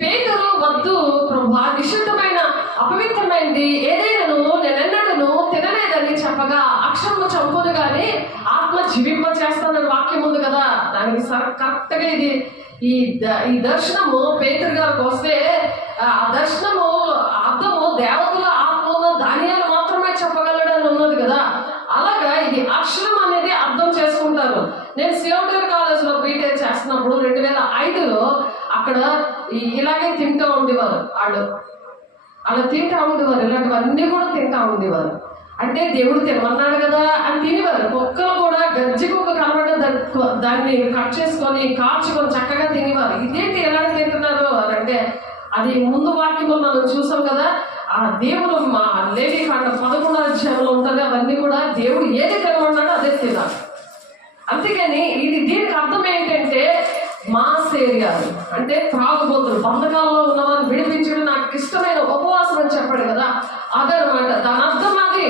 పేతురు వద్దు ప్రభువా, నిషిద్ధమైన అపవిత్రమైనది ఏదైనాను నేనెన్నడూ తినలేదని చెప్పగా అక్షరము చంపును కానీ ఆత్మ జీవింప చేస్తానని వాక్యం ఉంది కదా. దానికి కరెక్ట్గా ఇది ఈ దర్శనము పేతురు గారికి వస్తే ఆ దర్శనము అర్థము దేవతల ఆత్మలో దానియాలు మాత్రమే చెప్పగలడని ఉన్నది కదా. అలాగా ఇది అక్షరం అనేది అర్థం చేసుకుంటారు. నేను సియోటూర్ కాలేజ్లో బీటెక్ చేస్తున్నప్పుడు 2005లో అక్కడ ఇలాగే తింటూ ఉండేవారు. వాళ్ళు తింటూ ఉండేవారు, ఇలాంటివన్నీ కూడా తింటూ ఉండేవారు. అంటే దేవుడు తినమన్నాడు కదా అని తినేవారు. కుక్కలు కూడా గజ్జి కుక్క కనబడ్డ దాన్ని కట్ చేసుకొని కాల్చుకొని చక్కగా తినేవారు. ఇదేంటి ఎలా తింటున్నారు అని అంటే అది ముందు వాక్యంలో మనం చూసాం కదా. ఆ దేవుడు మా లేవికాండ 11వ అధ్యాయంలో ఉంటుంది. అవన్నీ కూడా దేవుడు ఏది తినమన్నాడో అదే తినాలి. అందుకని దీనికి అర్థం ఏంటంటే మాసేరియాలు అంటే త్రాగుబోతులు, బంధకాల్లో ఉన్నవారిని విడిపించడం నాకు ఇష్టమైన ఉపవాసం అని చెప్పాడు కదా, అదనమాట దాని అర్థం. అది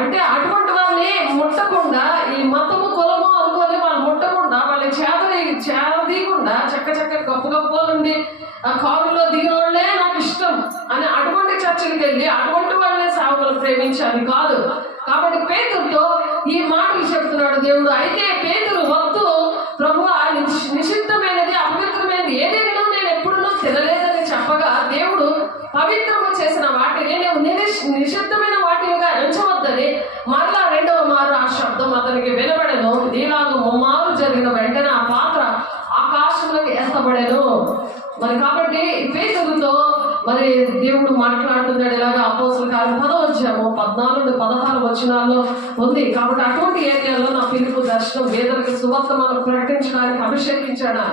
అంటే అటువంటి వారిని ముట్టకుండా, ఈ మతము కులము అనుకొని వాళ్ళు ముట్టకుండా, వాళ్ళని చేరదీయకుండా చక్క గొప్ప నుండి ఆ కారులో దిగిన వాళ్ళే నాకు ఇష్టం అని అటువంటి చర్చలకు వెళ్ళి అటువంటి వాళ్ళనే సేవకులు ప్రేమించాలి కాదు. కాబట్టి పేతురుతో ఈ మాటలు చెప్తున్నాడు దేవుడు. అయితే పేతురు వద్దు ప్రభువా, నిషిద్ధమైనది అపవిత్రమైనది ఏదైనా నేను ఎప్పుడూ తినలేదని చెప్పగా దేవుడు పవిత్రము చేసిన వాటిని నేను నిషిద్ధమైన వాటిగా ఎంచవద్దని మరలా 2వ మారు ఆ శబ్దం అతనికి వినబడెను. ఇలాగ ముమ్మారు జరిగిన వెంటనే ఆ పాత్ర ఆకాశంలోకి ఎత్తబడెను. మరి కాబట్టి పేతురుతో మరి దేవుడు మాట్లాడుతున్నాడు ఇలాగా. అపోస్తలుల కార్యం 10వ అధ్యాయము 14-16 వచనాల్లో ఉంది. కాబట్టి అటువంటి ఏరియాలో నా పిలుపు దర్శనం వేదనకి సువార్త మనం ప్రకటించడానికి అభిషేకించాడు.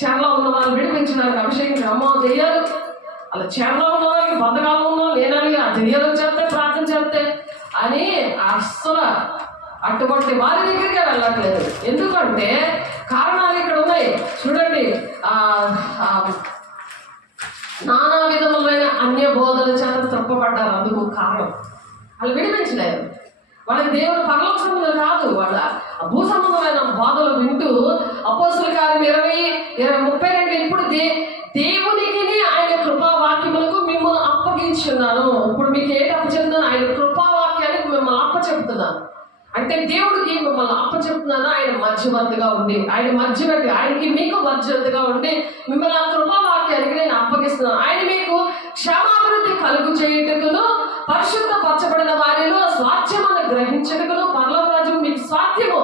చెరలో ఉన్న వాళ్ళు విడిపించడానికి అభిషేకించాడు. అమ్మో దెయ్యాలు అలా చెరలో ఉన్న వాళ్ళకి బంధకాలు ఉన్నా లేనని ఆ దెయ్యాలు చేస్తే ప్రార్థన చేస్తే అని అస్సలు అటువంటి వారి దగ్గరికే వెళ్ళట్లేదు. ఎందుకంటే కారణాలు ఇక్కడ ఉన్నాయి చూడండి. నానా విధములైన అన్య బోధల చేత తప్పబడ్డారు. అందుకు కారణం వాళ్ళు విడిపించలేదు. వాళ్ళకి దేవుడు పరలోక సంబంధం కాదు, వాళ్ళ భూ సంబంధమైన బోధలు వింటూ అపోస్తలుల కార్యం 20:32 ఇప్పుడు దేవునికి ఆయన కృపావాక్యములకు మిమ్మల్ని అప్పగించున్నాను. ఇప్పుడు మీకు ఏంటి అప్పచెప్తున్నాను? ఆయన కృపావాక్యానికి మిమ్మల్ని అప్పచెప్తున్నాను. అంటే దేవుడికి మిమ్మల్ని అప్పచెప్తున్నాను. ఆయన మధ్యవర్తిగా ఉండి, ఆయనకి మీకు మధ్యవర్తిగా ఉండి మిమ్మల్ని ఆ కృపావాక్యానికి నేను అప్పగిస్తున్నాను. ఆయన మీకు క్షేమాభివృద్ధి కలుగు చేయుటకును పరిశుద్ధపరచబడిన వారిలో స్వాస్థ్యమును గ్రహించుటకును పరలోక రాజ్యం మీకు స్వాస్థ్యము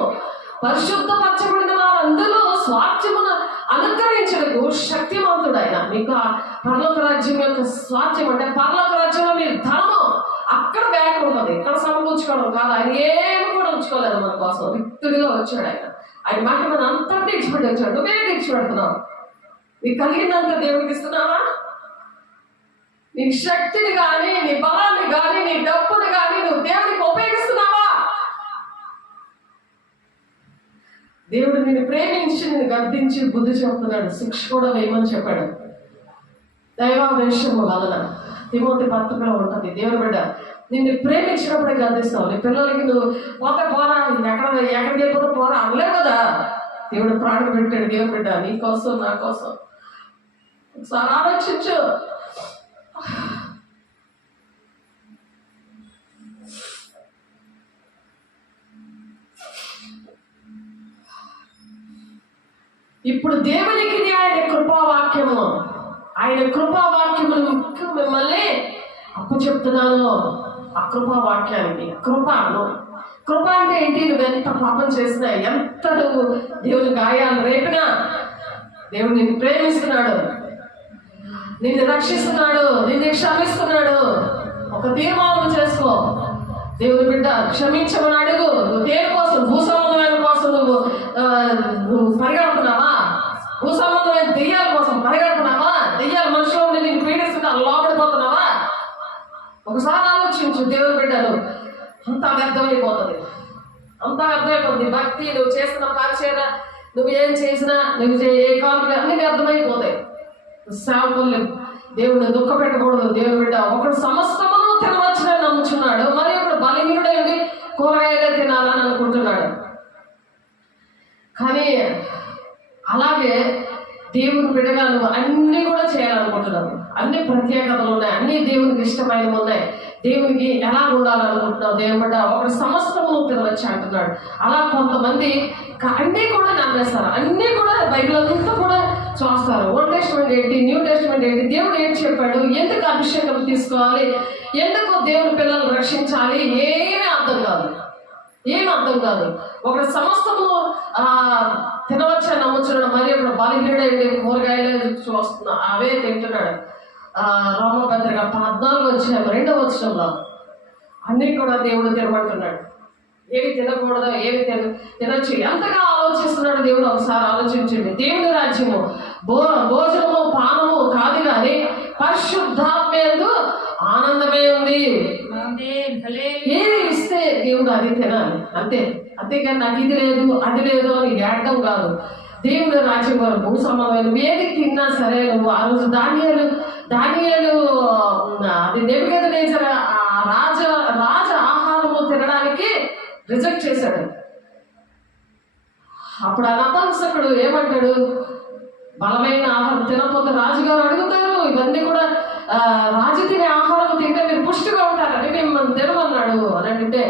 పరిశుద్ధపరచబడిన వారందరూ స్వాస్థ్యమును అనుగ్రహించటకు శక్తిమంతుడు ఆయన. మీకు ఆ పరలోక రాజ్యం యొక్క స్వాస్థ్యం అంటే పరలోక రాజ్యంలో మీరు ధనము అక్కడ బ్యాక్ ఉంటుంది, ఇక్కడ సమకూర్చుకోవడం కాదు. ఆయన ఏమి కూడా ఉంచుకోలేదు మన కోసం, విక్తుడిగా వచ్చాడు. ఆయన మహిమను అంతటి ఇచ్చిపెట్టి వచ్చాడు. నువ్వేంటి ఇచ్చిపెడుతున్నావు? నీకు కలిగినంత దేవుడికి ఇస్తున్నావా? నీ శక్తిని కానీ, నీ బలాన్ని కానీ, నీ డబ్బుని కానీ నువ్వు దేవుడికి ఉపయోగిస్తున్నావా? దేవుడు నిన్ను ప్రేమించి నిన్ను గద్దించి బుద్ధి చెప్తున్నాడు, శిక్ష కూడా వేయమని చెప్పాడు. దైవావేశము వలన తిమోతి పత్రికలో ఉంటుంది. దేవుని బిడ్డ నిన్ను ప్రేమించినప్పుడే గద్దిస్తావు. నీ పిల్లలకి నువ్వు పోతే పోరా, ఎక్కడికి వెళ్ళిపోతే పోరా అనలేవు కదా. దేవుడు ప్రాణం పెట్టాడు. దేవుని బిడ్డ నీ కోసం నా కోసం ఒకసారి ఆలోచించు. ఇప్పుడు దేవునికి ఆయన కృపావాక్యములు మిమ్మల్ని అప్పచెప్తున్నాను. ఆ కృపావాక్యానికి కృపను కృప అంటే ఏంటి? నువ్వెంత పాపం చేసినా, ఎంత నువ్వు దేవుని గాయాలు రేపినా, దేవుడు నిన్ను ప్రేమిస్తున్నాడు, నిన్ను రక్షిస్తున్నాడు, నిన్ను క్షమిస్తున్నాడు. ఒక తీర్మానం చేసుకో, దేవుని బిడ్డ క్షమించమని అడుగు. నువ్వు దేని కోసం? భూసంబంధమైన కోసం నువ్వు పరిగెడుతున్నావా? భూసంబంధమైన దెయ్యాల కోసం పరిగెడుతున్నావా? దెయ్యాల మనుషులు ఉండి నేను పీడిస్తున్నా లోపడిపోతున్నావా? ఒకసారి ఆలోచించు. దేవుని బిడ్డలు అంతా వ్యర్థమైపోతుంది, అంతా వ్యర్థమైపోతుంది. భక్తి, నువ్వు చేస్తున్న పరిచర్య, నువ్వు ఏం చేసినా, నువ్వు ఏ కానుక అన్ని వ్యర్థమైపోతాయి. సేవకుల్ని దేవుడు దుఃఖ పెట్టకూడదు. దేవుని బిడ్డ ఒకడు సమస్తమును తినవచ్చునని నమ్ముచున్నాడు, మరి ఒకడు బలహీనుడై ఉండి కూరగాయలే తినాలని అనుకుంటున్నాడు. కానీ అలాగే దేవుని బిడ్డగా నువ్వు అన్ని కూడా చేయాలనుకుంటున్నావు. అన్ని ప్రత్యేకతలు ఉన్నాయి, అన్ని దేవునికి ఇష్టమైనవి ఉన్నాయి. దేవునికి ఎలా ఉండాలనుకుంటున్నావు? దేవుని బిడ్డ ఒకడు సమస్తము తినవచ్చు అంటున్నాడు. అలా కొంతమంది అన్నీ కూడా నమ్మేస్తారు, అన్నీ కూడా బైబిల్ అంతా కూడా చూస్తారు. ఓల్డ్ టెస్ట్మెంట్ ఏంటి, న్యూ టెస్ట్మెంట్ ఏంటి, దేవుడు ఏం చెప్పాడు, ఎందుకు అభిషేకం తీసుకోవాలి, ఎందుకు దేవుని పిల్లలు రక్షించాలి, ఏమీ అర్థం కాదు, ఏం అర్థం కాదు. ఒకటి సమస్తము తినవచ్చని నమ్ముతున్నాడు, మరి ఇప్పుడు బలహీనుడైంది కూరగాయలు చూస్తున్నా అవే తింటున్నాడు. రోమపత్రిక 14:2 అన్నీ కూడా దేవుడు తినమంటున్నాడు. ఏవి తినకూడదో, ఏవి తినొచ్చు, ఎంతగా ఆలోచిస్తున్నాడు దేవుడు. ఒకసారి ఆలోచించండి. దేవుని రాజ్యము భోజనము పానము కాదు కానీ పరిశుద్ధాత్మయందు ఆనందమే ఉంది. ఏది ఇస్తే దేవుడు అది తినాలి, అంతే. అంతేకాని నాకు ఇది లేదు అది లేదు అని ఏడడం కాదు. దేవుని రాజ్యం వరకు భూ సంబంధమైన ఏది తిన్నా సరే, నువ్వు ఆ రోజు ధాన్యాలు అది నెబుకద్నెజరు ఆ రాజ ఆహారము తినడానికి రిజెక్ట్ చేశాడు. అప్పుడు ఆ నపుంసకుడు ఏమంటాడు? బలమైన ఆహారం తినకపోతే రాజుగారు అడుగుతారు, ఇవన్నీ కూడా రాజు తినే ఆహారం తింటే మీరు పుష్టిగా ఉంటారని మేము తినమన్నాడు అని అంటే,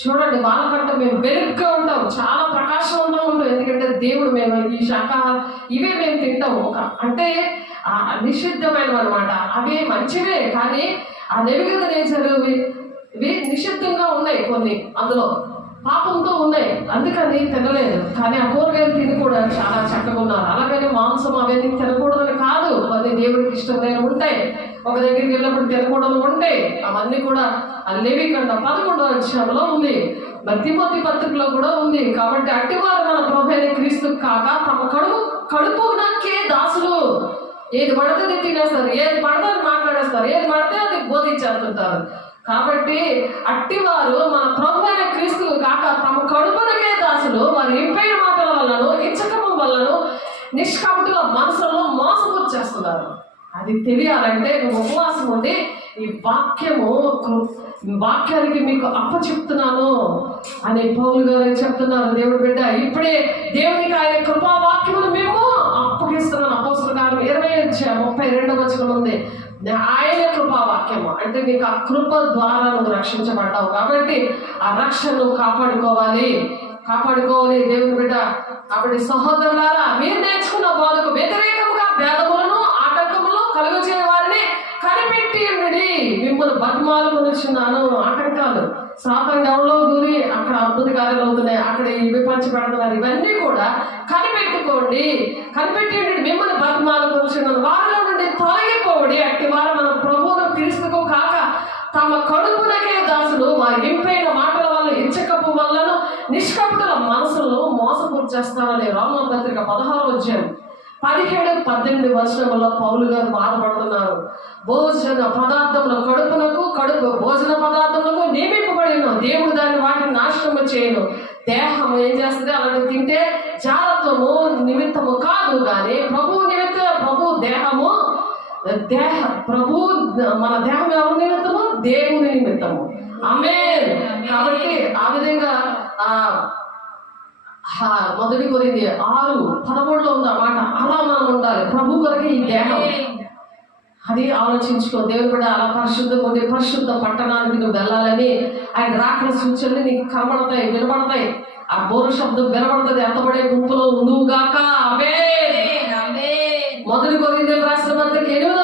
చూడండి వాళ్ళకంటే మేము బెరుగ్గా ఉంటాం, చాలా ప్రకాశవంతంగా ఉంటాం. ఎందుకంటే దేవుడు మేము ఈ శాకాహారం ఇవే మేము తింటాము. అంటే నిషిద్ధమైనవి అనమాట. అవే మంచివే, కానీ ఆ నెబుకద్నెజరు ఇవి నిషిద్ధంగా ఉన్నాయి, కొన్ని అందులో పాపంతో ఉన్నాయి, అందుకని తినలేదు. కానీ ఆ కూరగాయలు తిని కూడా చాలా చక్కగా ఉన్నారు. అలాగని మాంసం అవన్నీ తినకూడదని కాదు, అవన్నీ దేవుడికి ఇష్టమైన ఉంటాయి. ఒక దగ్గరికి వెళ్ళినప్పుడు తినకూడదు ఉంటాయి. అవన్నీ కూడా లేవికాండ 11వ ఉంది, తిమోతి పత్రికలో కూడా ఉంది. కాబట్టి అట్టివారు మన ప్రభువైన క్రీస్తు కాక తమ కడుపు నక్కే దాసులు. ఏది పడితే అది తినేస్తారు, ఏది పడితే అది మాట్లాడేస్తారు, ఏది పడితే అది బోధించేస్తుంటారు. కాబట్టి అట్టివారు మన ప్రభువైన క్రీస్తు కాక తమ కడుపునకే దాసులు. వారి ఇంపైన మాటల వల్లను ఇచ్చకము వల్లను నిష్కపటుల మనసులో మోసపూర్తి చేస్తున్నారు. అది తెలియాలంటే నువ్వు ఉపవాసం ఉండి ఈ వాక్యానికి మీకు అప్పచెప్తున్నాను అని పౌలు గారు చెప్తున్నారు. దేవుడు బిడ్డ ఇప్పుడే దేవునికి ఆయన కృపావాక్యములు మేము అప్పగిస్తున్నాను. అపోస్తలుల కార్యం 20:32 ఉంది. ఆయన కృపావాక్యము అంటే నీకు ఆ కృప ద్వారా నువ్వు రక్షించబడ్డావు. కాబట్టి ఆ రక్షణను కాపాడుకోవాలి దేవుని బిడ్డ. కాబట్టి సహోదరులారా, మీరు నేర్చుకున్న బోధకు వ్యతిరేకంగా భేదములను ఆటంకములను కలుగజేయ వారిని కనిపెట్టి ఉండి మిమ్మల్ని బతిమాలు కొనుచున్నాను. ఆటంకాలు సాతాను ఎవరిలో దూరి అక్కడ అద్భుత కార్యాలు అవుతున్నాయి, అక్కడ విపంచి పెడుతున్నారు. ఇవన్నీ కూడా కనిపెట్టి మిమ్మల్ని బతిమాలు కొనుచున్నాను. వారిలో నుండి తొలగిపోవడి. అట్టి వారు మన ప్రభువును క్రీస్తుకు కాక తమ కడుపునకే దాసులు. వారి ఇంపైన మాటల వల్ల ఇచ్చకపు వల్లను నిష్కపటుల మనసులను మోసపూర్తి చేస్తారని రోమపత్రిక 16:17-18 పౌలు గారు బాధపడుతున్నారు. భోజన పదార్థముల భోజన పదార్థములకు నియమింపబడి ఉన్నాం. దేవుడు దాన్ని వాటిని నాశనము చేయను. దేహం ఏం చేస్తుంది? అలాంటి తింటే జాగ్రత్తము నిమిత్తము కాదు కానీ ప్రభు నిమిత్తం. మన దేహం ఎవరి నిమిత్తము? దేవుని నిమిత్తము. ఆమేన్. కాబట్టి ఆ విధంగా 1 కొరింథీ 6:13 ఉంది అన్నమాట. అలా మనం ఉండాలి ప్రభు కొరకు ఈ దేహం. అది ఆలోచించుకో. దేవుడు కూడా అలా పరిశుద్ధంగా ఉండి పరిశుద్ధ పట్టణానికి నువ్వు వెళ్ళాలని ఆయన రాకడ సూచనలు నీకు కనబడతాయి, వినబడతాయి. ఆ బోరు శబ్దం వినబడుతుంది. ఎత్తబడే గుంపులో ఉండుగాక. ఆమేన్. 1 కొరింథీయులకు రాసిన పత్రిక 8వ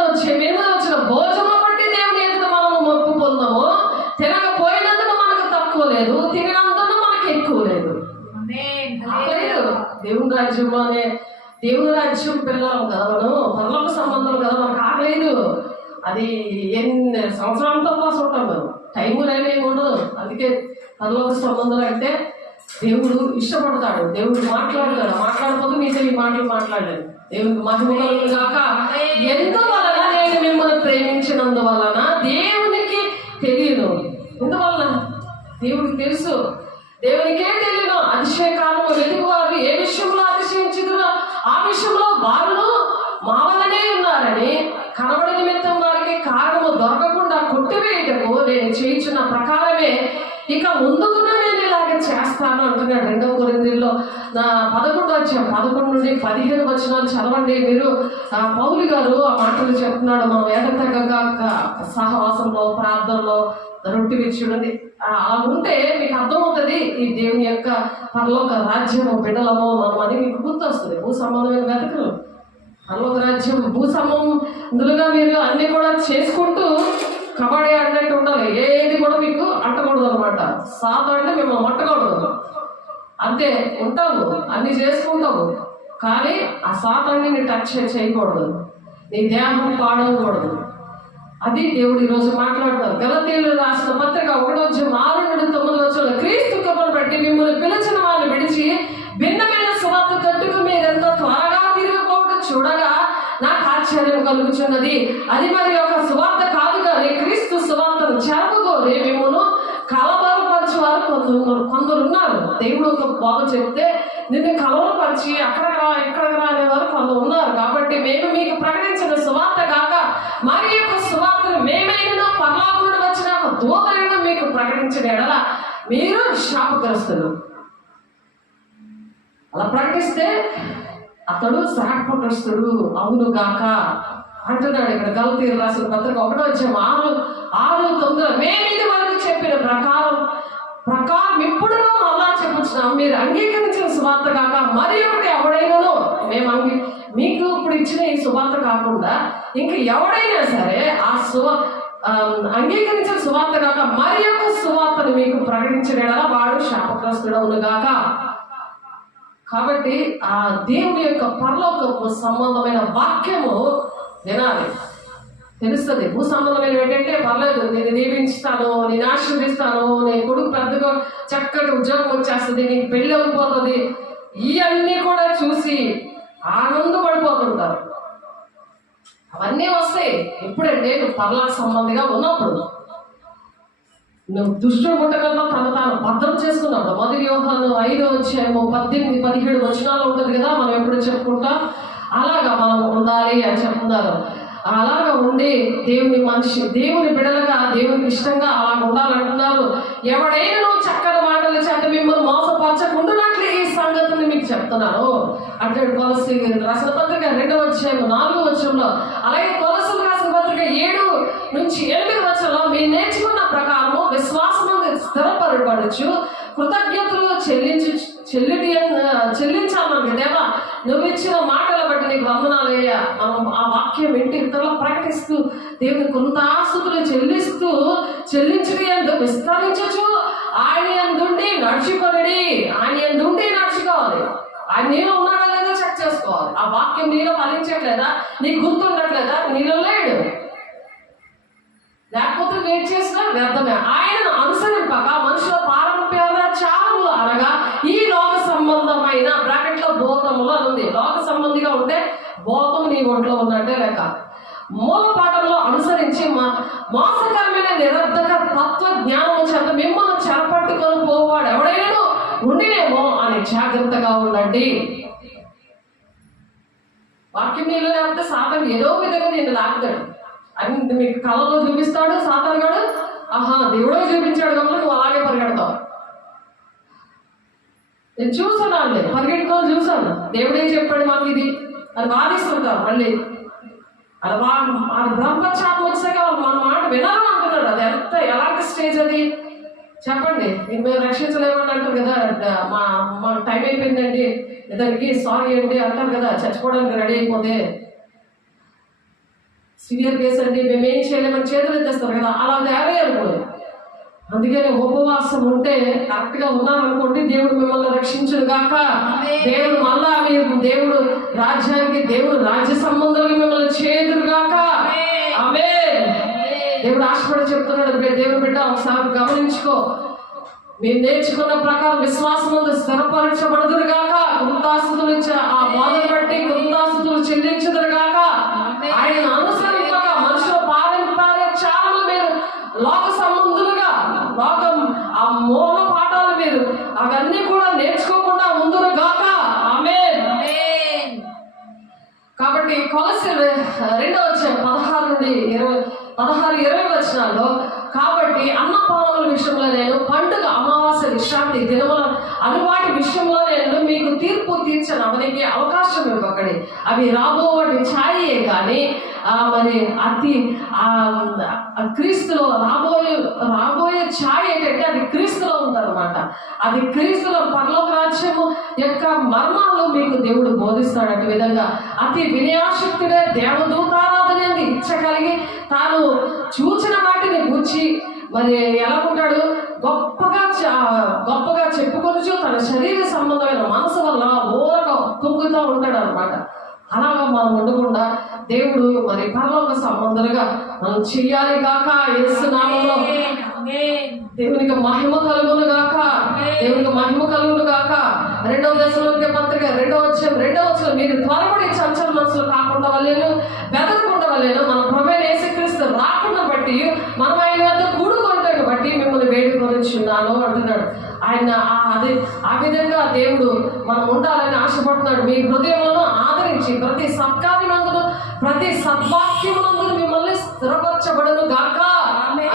భోజనం బట్టి దేవుని ఎదుట మనము మొక్కు పొందము. తినకపోయినందుకు మనకు తక్కువ లేదు, తినినందుకు రాజ్యంలోనే దేవుని రాజ్యం పిల్లలం కదా, మనం పరలోక సంబంధం కదా, మనకు ఆగలేదు. అది ఎన్ని సంవత్సరాలతో పాస్ ఉంటాం మనం, టైం లేనేమి ఉండదు. అందుకే పరలోక సంబంధాలు అంటే దేవుడు ఇష్టపడతాడు, దేవుడు మాట్లాడతాడు. మాట్లాడకపోతే మీతో ఈ మాటలు మాట్లాడలేదు. దేవునికి మహిమ కలుగును గాక. ఎందువలన నేను మిమ్మల్ని ప్రేమించినందువలన దేవునికి తెలియదు. ఎందువలన దేవుడికి తెలుసు, దేవునికే తెలియదు. అతిశయకాలము వెలుగువారు ఏ విషయంలో అతిశయించుదురో ఆ విషయంలో వారును మా వల్లనే ఉన్నారని కనబడి నిమిత్తం వారికి కారణము దొరకకుండా కొట్టివేయటకు నేను చేయించిన ప్రకారమే ఇక ముందుకు నేను ఇలాగే చేస్తాను అంటున్నాడు. 2 కొరింథీయుల్లో 11 నుండి 15 వచనాలు చదవండి మీరు. పౌలు గారు ఆ మాటలు చెప్తున్నాడు. మనం ఏకతెగక సహవాసంలో, ప్రార్థనలో, రొట్టె విచ్చుడండి అలా ఉంటే మీకు అర్థమవుతుంది ఈ దేవుని యొక్క పరలోక రాజ్యము బిడ్డలమో మనమని మీకు గుర్తొస్తుంది. భూ సంబంధమైన వెతకలు పరలోక రాజ్యం భూ సంబంధులుగా మీరు అన్ని కూడా చేసుకుంటూ కబడ్డీ ఆడినట్టు ఉండాలి. ఏది కూడా మీకు అంటకూడదు అనమాట. అంటే మిమ్మల్ని మట్టకూడదు, అంతే. ఉంటావు, అన్ని చేసుకుంటావు, కానీ ఆ సాతాన్ని టచ్ చేయకూడదు, నీ దేహం పాడకూడదు. అది దేవుడు ఈరోజు మాట్లాడతారు. గలతీయులు రాసిన పత్రిక 1:6-9 క్రీస్తు కృపను బట్టి మిమ్మల్ని పిలిచిన వారిని విడిచి భిన్నమైన సువార్త తట్టుకు మీరెంత త్వరగా తిరిగిపోవడం చూడగా నాకు ఆశ్చర్యం కలుగుచున్నది. అది మరి ఒక సువార్త కాదు కానీ క్రీస్తు సువార్తను చెరపగోరి మిమ్మల్ని కలవరపరచువారు కొందరున్నారు. దేవుడు ఒక బోధ చెప్తే నిన్ను కలవరపరిచి అక్కడికి రా ఇక్కడికి రా అనేవారు కొందరు ఉన్నారు. కాబట్టి మేము మీకు ప్రకటించిన సువార్త కాక మరి యొక్క సువార్తను మేమైనా పరలోకం వచ్చిన ఒక దూతలను మీకు ప్రకటించిన ఎడల మీరు శాపగ్రస్తులు. అలా ప్రకటిస్తే అతడు శాపగ్రస్తుడు అవును గాక అంటున్నాడు. ఇక్కడ గలతీయులు రాసిన పత్రిక 1:6-9 మేము ఇది వరకు చెప్పిన ప్రకారం ఇప్పుడు మళ్ళా చెప్పుచున్నాం, మీరు అంగీకరించిన సువార్త కాక మరి ఒకటి ఎవడైనాను మేము మీకు ఇప్పుడు ఇచ్చిన ఈ సువార్త కాకుండా ఇంకా ఎవడైనా సరే అంగీకరించిన సువార్త కాక మరి యొక్క సువార్తను మీకు ప్రకటించిన వాడు శాపగ్రస్తుడు అవును గాక. కాబట్టి ఆ దేవుని యొక్క పరలోకపు సంబంధమైన వాక్యము వినాలి, తెలుస్తుంది. భూ సంబంధమైన ఏంటంటే పర్లేదు, నేను దీవించుతాను, నేను ఆశీర్దిస్తాను, నేను కొడుకు పెద్దగా చక్కటి ఉద్యోగం వచ్చేస్తుంది, నీకు పెళ్ళి అయిపోతుంది, ఇవన్నీ కూడా చూసి ఆనందపడిపోతుంటారు. అవన్నీ వస్తాయి ఎప్పుడంటే నువ్వు పరలోక సంబంధిగా ఉన్నప్పుడు. నువ్వు దుష్టుడు ముట్టకుండా తాను భద్రం చేసుకున్నాడు. 1 యోహాను 5:18-17 వచనాలు ఉంటుంది కదా, మనం ఎప్పుడు చెప్పుకుంటాం. అలాగా మనం ఉండాలి అని చెప్తున్నారు. అలాగా ఉండి దేవుని బిడలుగా దేవునికి ఇష్టంగా అలా ఉండాలంటున్నారు. ఎవడైనా నువ్వు చక్కని మాటలు చేత మిమ్మల్ని మోసపరచకుండానట్లు ఈ సంగతిని మీకు చెప్తున్నాను అంటే కొలస్సీయులకు రాసిన పత్రిక 2:4 అలాగే కొలస్సీయులకు రాసిన పత్రిక 7-8 మీరు నేర్చుకున్న ప్రకారము విశ్వాసము స్థిరపరచు కృతజ్ఞతలు చెల్లించాలని దేవా నువ్వు ఇచ్చిన మాటల బట్టి నీకు వందనాలయ్యా. మనం ఆ వాక్యం ఇంటి ఇతరులు ప్రకటిస్తూ దేవుని కృతాస్తుతులు చెల్లించుడి అందు విస్తరించచ్చు. ఆయన అందుండి నడుచుకొనిడి, ఆయన అందుండి నడుచుకోవాలి. ఆయన నీలో ఉన్నాడా లేదా చెక్ చేసుకోవాలి. ఆ వాక్యం నీలో ఫలించట్లేదా, నీకు గుర్తుండట్లేదా, నీలో లేడు, లేకపోతే వెయిట్ చేసినా వ్యర్థమే. ఆయనను అనుసరింపక మనుషుల పారంపర్యాచారములు అనగా ఈ లోక సంబంధమైన బ్రాకెట్లో బోధములు అనుంది. లోక సంబంధిగా ఉంటే బోధం నీ ఒంట్లో ఉన్నట్టే లెక్క. మూల పాఠంలో అనుసరించి మోసకరమైన నిరర్ధక తత్వ జ్ఞానము చేత మిమ్మల్ని చెరపట్టుకొని పోవాడు ఎవడైనా ఉండినేమో అని జాగ్రత్తగా ఉండండి. వాక్యం నీళ్ళు లేకపోతే సాతాను ఏదో విధంగా నేను లాగుతాడు అని మీకు కళలో చూపిస్తాడు సాతాను గాడు. దేవుడే చూపించాడు కాబట్టి నువ్వు అలాగే పరిగెడతావు. నేను చూసాను, అండి పరిగెట్టుకొని చూసాను. దేవుడే చెప్పాడు మాకు ఇది అని వాదిస్తుంటారు. మళ్ళీ అది బ్రహ్మచాపం వచ్చాక వాళ్ళు మన మాట వినాలని అంటున్నాడు. అది ఎలాంటి స్టేజ్ అది చెప్పండి. మేము రక్షించలేమని అంటారు కదా, మా టైం అయిపోయిందండి దానికి సారీ అండి అంటారు కదా, చచ్చిపోవడానికి రెడీ అయిపోతే సివియర్ కేసు అండి మేమేం చేయలేమని చేతులు ఎత్తేస్తారు కదా, అలా తయారయ్యారు. అందుకని ఉపవాసం ఉంటే కరెక్ట్ గా ఉన్నారనుకోండి, దేవుడు మిమ్మల్ని రక్షించును గాక. దేవుడు మళ్ళా మీరు దేవుడు రాజ్యానికి, దేవుడు రాజ్య సంబంధాలకు మిమ్మల్ని చేదురు గాక. ఆమేన్. దేవుడు ఆశపడి చెప్తున్నాడు, దేవుడు బిడ్డ ఒకసారి గమనించుకో, మీరు నేర్చుకున్న ప్రకారం విశ్వాసమందు స్థిరపరచబడుదురు గాక. కృతాస్తుతులు ఆ బోధన బట్టి కృతాస్తుతులు చెల్లించుదురు గాక. ఆయన అనుసరింపక మనుషులు పారే చాలా మీరు లోక సంబంధులుగా, లోకం ఆ మూల పాఠాలు మీరు అవన్నీ కూడా నేర్చుకోకుండా ఉందురు గాక. ఆమేన్. కాబట్టి కొలస్సీలు 2వ అధ్యాయం 16-20 వచనాల్లో, కాబట్టి అన్నపానముల విషయంలో నేను, పండుగ, అమావాస్య, విశ్రాంతి దినముల అనువాటి విషయంలో నేను మీకు తీర్పు తీర్చను అవనికి అవకాశం ఇవ్వకండి. అవి రాబోవాటి ఛాయే కానీ మరి అతి క్రీస్తులో రాబోయే ఛాయ ఏంటంటే అది క్రీస్తులో ఉందన్నమాట. అది క్రీస్తులో పరలోక రాజ్యము యొక్క మర్మాలు మీకు దేవుడు బోధిస్తాడు. అటు విధంగా అతి వినయాశక్తుడే దేవదూతారాధన ఇచ్చగలిగి తాను చూచిన వాటిని గుర్చి మరి ఎలా ఉంటాడు, గొప్పగా చెప్పుకొచ్చు తన శరీర సంబంధమైన మనసు వల్ల ఊరగా కుంగుతూ ఉంటాడు అనమాట. అలాగా మనం ఉండకుండా దేవుడు మరి పరలోక సంబంధాలుగా మనం చెయ్యాలి గాక. యేసు నామములో దేవునికి మహిమ కలుగును గాక. దేవునికి మహిమ కలుగును గాక. 2వ దశలోనికే పత్రిక 2వ అధ్యాయం 2వ వచనం, మీరు త్వరపడి చంచల మనసులు కాకుండా వల్లేను, బెదరకుండా వల్లేను, మన ప్రభువైన యేసుక్రీస్తు రాకుండా బట్టి మనం ఆయన వద్ద కూడుకుంటాడు బట్టి మిమ్మల్ని వేడుకొనిచున్నాను అంటున్నాడు. ఆయన ఆ విధంగా దేవుడు మనం ఉండాలని ఆశపడుతున్నాడు. మీ హృదయంలో ఆదరించి ప్రతి సత్కార్యమందును ప్రతి సద్వాక్యమునందును మిమ్మల్ని స్థిరపరచబడును గాక.